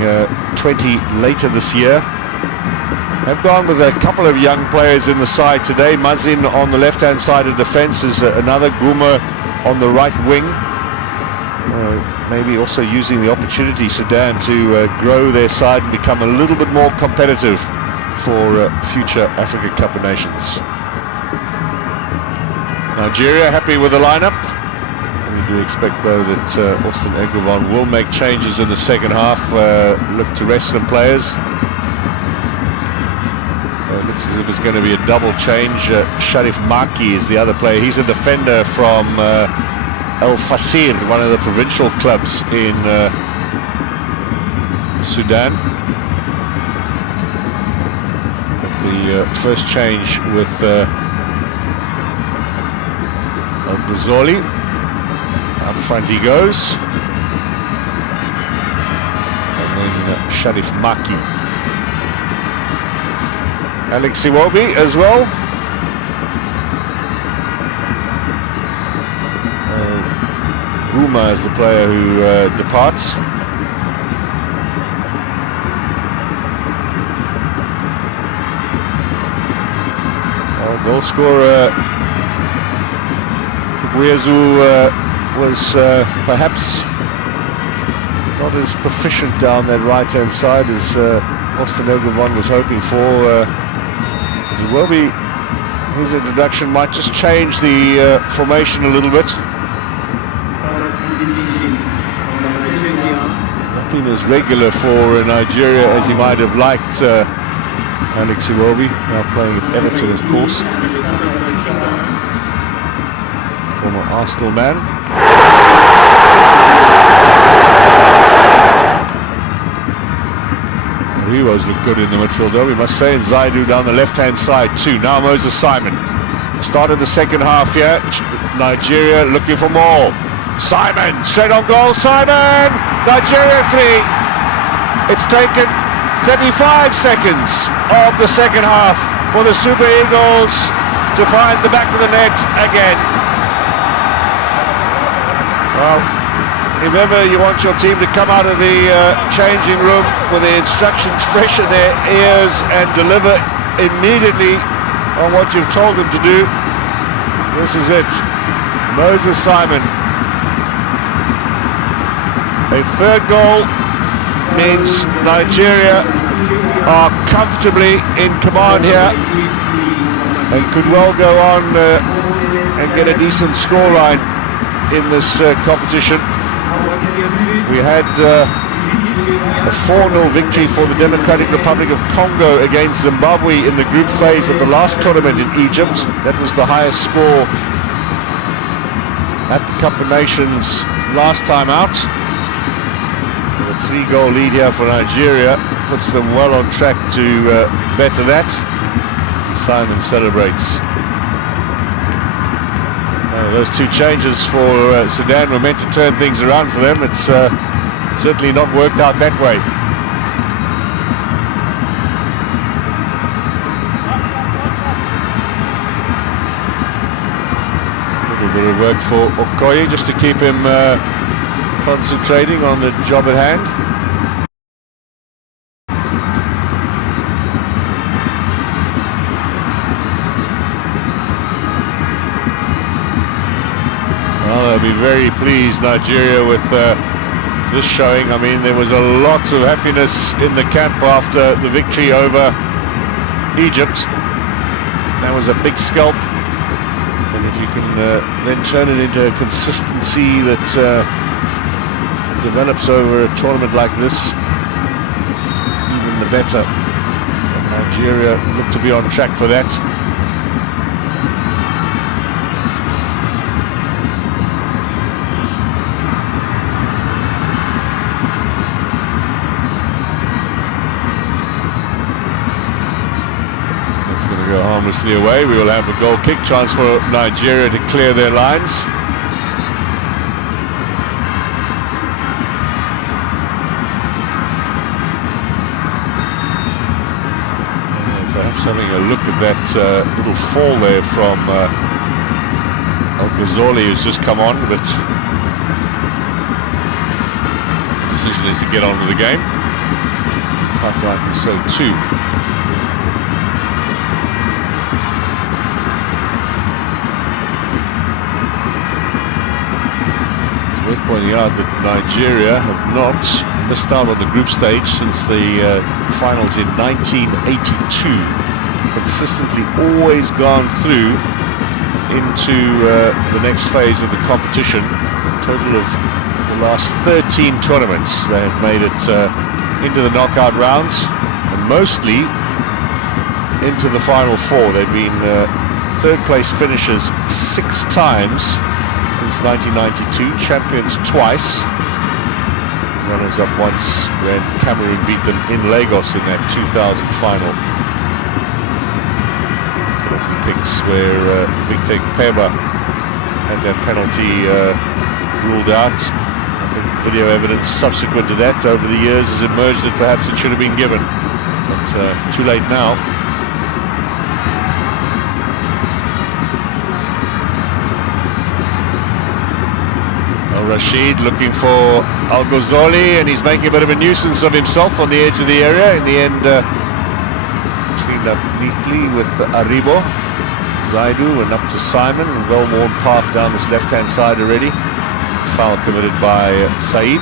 20 later this year. Have gone with a couple of young players in the side today. Mazin on the left-hand side of defence is another. Guma on the right wing. Maybe also using the opportunity, Sudan, to grow their side and become a little bit more competitive for future Africa Cup of Nations. Nigeria happy with the lineup. We do expect, though, that Austin Eguavoen will make changes in the second half, look to rest some players. So it looks as if it's going to be a double change. Sharif Maki is the other player. He's a defender from El Fasir, one of the provincial clubs in Sudan. But the first change with Al Ghazali. Up front he goes. And then Sharif Maki. Alex Iwobi as well. Guma is the player who departs. Goal scorer Weazu was perhaps not as proficient down that right-hand side as Ostenogavon was hoping for. He will be. His introduction might just change the formation a little bit. Not been as regular for Nigeria as he might have liked. Alex Iwobi, now playing at Everton, of course. Former Arsenal man. Rios look good in the midfield though, we must say, and Zaidu down the left-hand side too. Now Moses Simon. Started the second half here. Nigeria looking for more. Simon, straight on goal, Simon! Nigeria 3. It's taken 35 seconds of the second half for the Super Eagles to find the back of the net again. Well, if ever you want your team to come out of the changing room with the instructions fresh in their ears and deliver immediately on what you've told them to do, this is it. Moses Simon. A third goal means Nigeria are comfortably in command here and could well go on and get a decent scoreline in this competition. We had a 4-0 victory for the Democratic Republic of Congo against Zimbabwe in the group phase of the last tournament in Egypt. That was the highest score at the Cup of Nations last time out. A 3-goal lead here for Nigeria puts them well on track to better that. Simon celebrates. Those two changes for Sudan were meant to turn things around for them. It's certainly not worked out that way. A little bit of work for Okoye just to keep him concentrating on the job at hand. Well, they'll be very pleased, Nigeria, with this showing. I mean, there was a lot of happiness in the camp after the victory over Egypt. That was a big scalp. And if you can then turn it into a consistency that develops over a tournament like this, even the better. And Nigeria look to be on track for that. Go harmlessly away. We will have a goal kick chance for Nigeria to clear their lines. Perhaps having a look at that little fall there from Al-Ghazali, who's just come on, but the decision is to get on with the game. Quite rightly so too. Worth pointing out that Nigeria have not missed out on the group stage since the finals in 1982. Consistently always gone through into the next phase of the competition. A total of the last 13 tournaments they have made it into the knockout rounds, and mostly into the final four. They've been third place finishers 6 times since 1992, champions twice, runners-up once when Cameroon beat them in Lagos in that 2000 final. Penalty kicks where Victor Peba had that penalty ruled out. I think video evidence subsequent to that over the years has emerged that perhaps it should have been given, but too late now. Rashid looking for Al-Ghazali, and he's making a bit of a nuisance of himself on the edge of the area. In the end, cleaned up neatly with Aribo. Zaidu and up to Simon. Well-worn path down this left-hand side already. Foul committed by Said.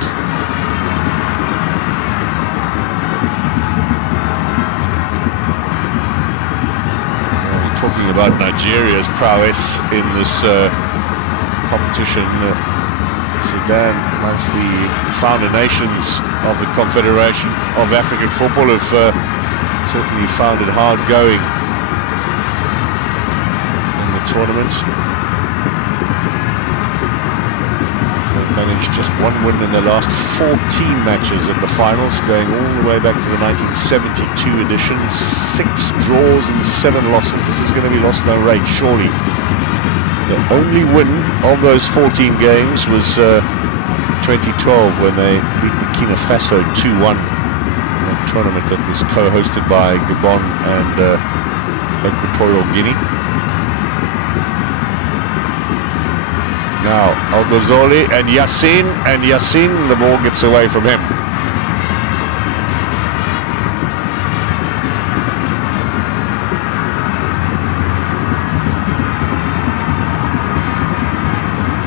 We're talking about Nigeria's prowess in this competition. Sudan, amongst the founder nations of the Confederation of African Football, have certainly found it hard going in the tournament. They've managed just one win in their last 14 matches at the finals, going all the way back to the 1972 edition. 6 draws and 7 losses. This is going to be loss no rate, surely. The only win of those 14 games was 2012 when they beat Burkina Faso 2-1 in a tournament that was co-hosted by Gabon and Equatorial Guinea. Now Al-Ghazali and Yassin, the ball gets away from him.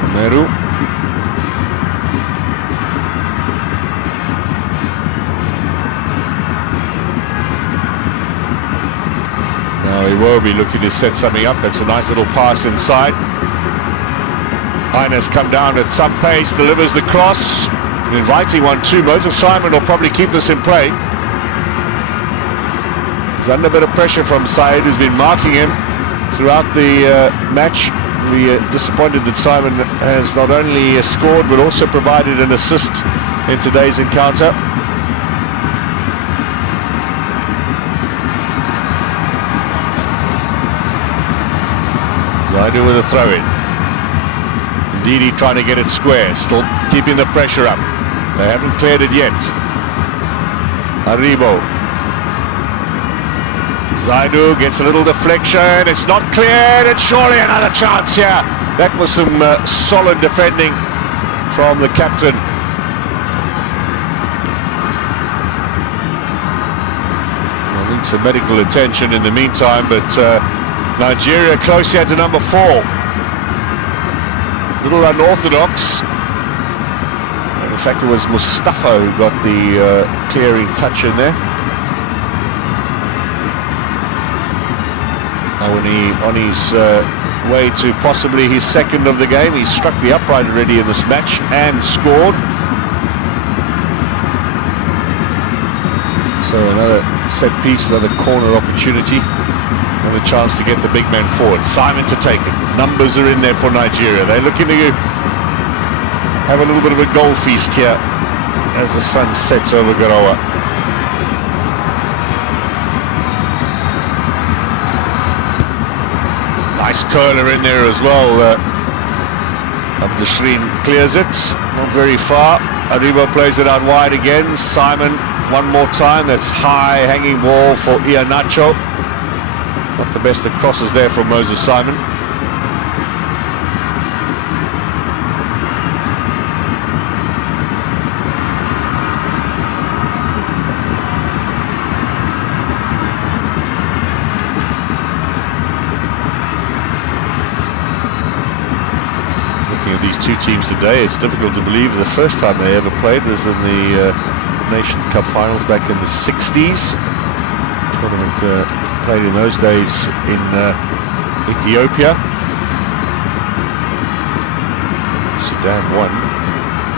Meru. Now he will be looking to set something up. That's a nice little pass inside. Ines come down at some pace, delivers the cross. An inviting one too. Moses Simon will probably keep this in play. He's under a bit of pressure from Said, who's been marking him throughout the match. We're disappointed that Simon has not only scored but also provided an assist in today's encounter. Zaidu with a throw-in. Ndidi trying to get it square, still keeping the pressure up. They haven't cleared it yet. Aribo. Zaidu gets a little deflection, it's not cleared, and surely another chance here. That was some solid defending from the captain. We'll need some medical attention in the meantime, but Nigeria close here to number 4. Little unorthodox. And in fact it was Mustafa who got the clearing touch in there. On his way to possibly his second of the game. He struck the upright already in this match and scored. So another set piece, another corner opportunity, another chance to get the big man forward. Simon to take it. Numbers are in there for Nigeria. They're looking to have a little bit of a goal feast here as the sun sets over Garowe. Nice curler in there as well. Abdushreen clears it, not very far. Aribo plays it out wide again. Simon one more time. That's high hanging ball for Iheanacho. Not the best of crosses there from Moses Simon. These two teams today, it's difficult to believe the first time they ever played was in the Nations Cup finals back in the 60s. Tournament played in those days in Ethiopia. Sudan won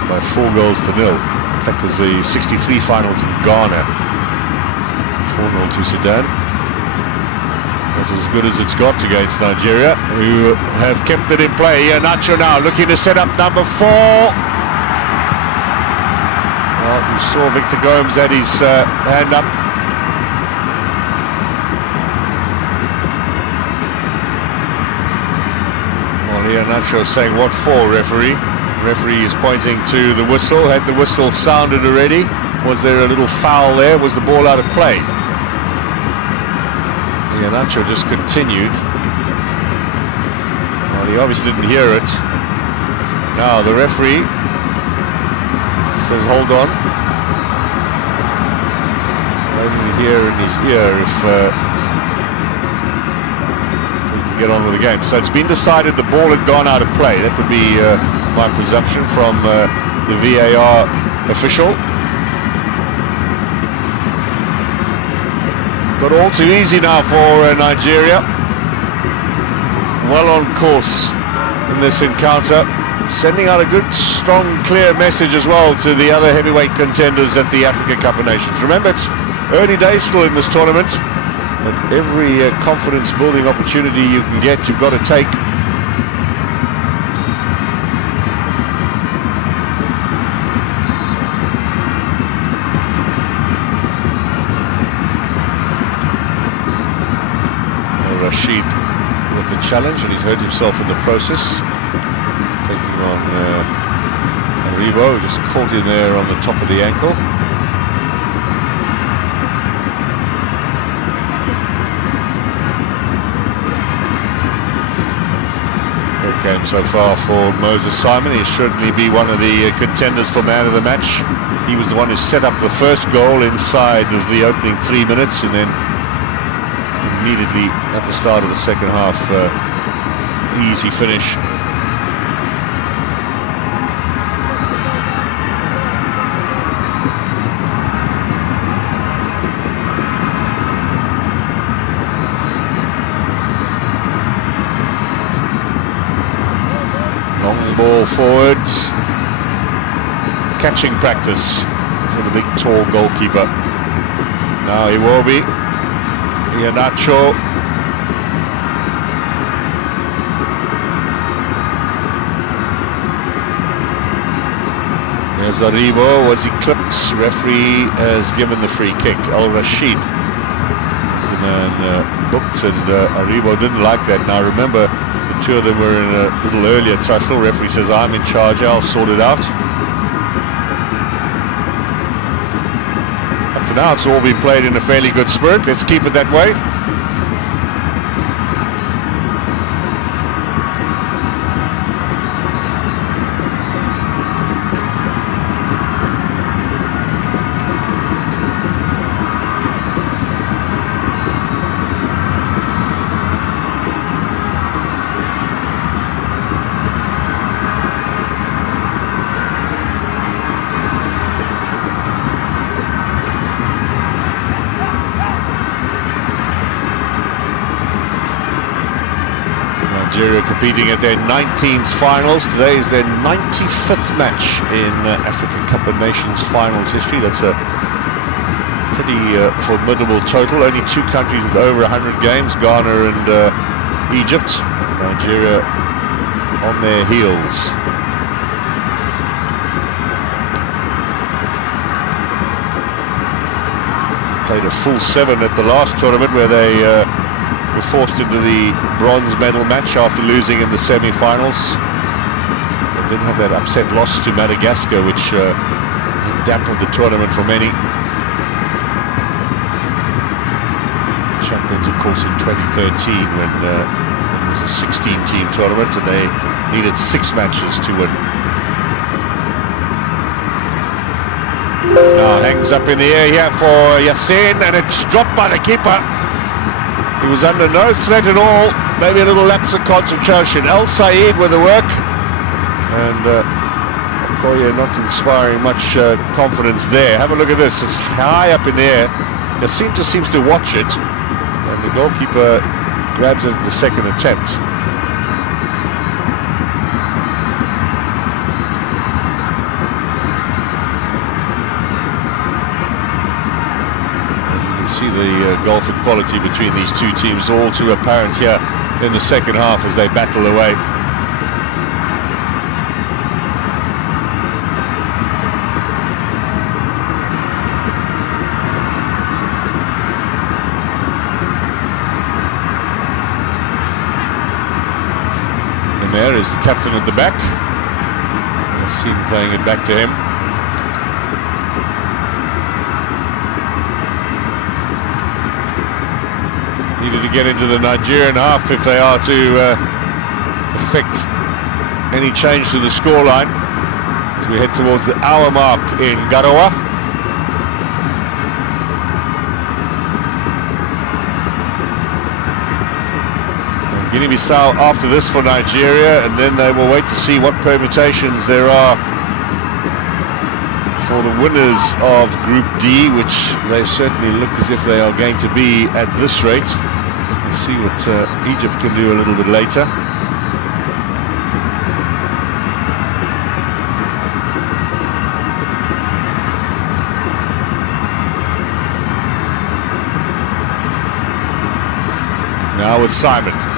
by 4 goals to 0. In fact, it was the 63 finals in Ghana. 4-0 to Sudan. That's as good as it's got against Nigeria, who have kept it in play. Iheanacho now looking to set up number 4. Well, you saw Victor Gomes had his hand up. Well, Iheanacho saying, "What for, referee?" Referee is pointing to the whistle. Had the whistle sounded already? Was there a little foul there? Was the ball out of play? Iheanacho just continued. Well, he obviously didn't hear it. Now the referee says, "Hold on." I didn't hear in his ear if we can get on with the game. So it's been decided the ball had gone out of play. That would be my presumption from the VAR official. Got all too easy now for Nigeria. Well on course in this encounter, sending out a good, strong, clear message as well to the other heavyweight contenders at the Africa Cup of Nations. Remember, it's early days still in this tournament, but every confidence-building opportunity you can get, you've got to take. Rashid with the challenge, and he's hurt himself in the process, taking on Aribo, just caught him there on the top of the ankle. Great game so far for Moses Simon. He'll certainly be one of the contenders for man of the match. He was the one who set up the first goal inside of the opening 3 minutes, and then immediately at the start of the second half, easy finish. Long ball forwards. Catching practice for the big tall goalkeeper. Now he will be. Iheanacho. There's Aribo, was he clipped? Referee has given the free kick. Al-Rashid is the man booked, and Aribo didn't like that. Now remember, the two of them were in a little earlier tussle. Referee says, I'm in charge, I'll sort it out. Now it's all been played in a fairly good spirit. Let's keep it that way. Nigeria competing at their 19th finals. Today is their 95th match in Africa Cup of Nations finals history. That's a pretty formidable total. Only two countries with over 100 games, Ghana and Egypt. Nigeria on their heels. Played a full 7 at the last tournament, where they were forced into the bronze medal match after losing in the semi-finals. They didn't have that upset loss to Madagascar, which dampened the tournament for many. Champions, of course, in 2013, when it was a 16-team tournament and they needed 6 matches to win. Now hangs up in the air here for Yassine, and it's dropped by the keeper. He was under no threat at all. Maybe a little lapse of concentration. El Said with the work, and Okoye not inspiring much confidence there. Have a look at this. It's high up in the air. Yassine just seems to watch it, and the goalkeeper grabs it at the second attempt. See the gulf in quality between these two teams, all too apparent here in the second half as they battle away. Nemer is the captain at the back. Seen playing it back to him. Needed to get into the Nigerian half if they are to affect any change to the scoreline as we head towards the hour mark in Garoua. And Guinea-Bissau after this for Nigeria, and then they will wait to see what permutations there are for the winners of Group D, which they certainly look as if they are going to be at this rate. Let's see what Egypt can do a little bit later. Now with Simon.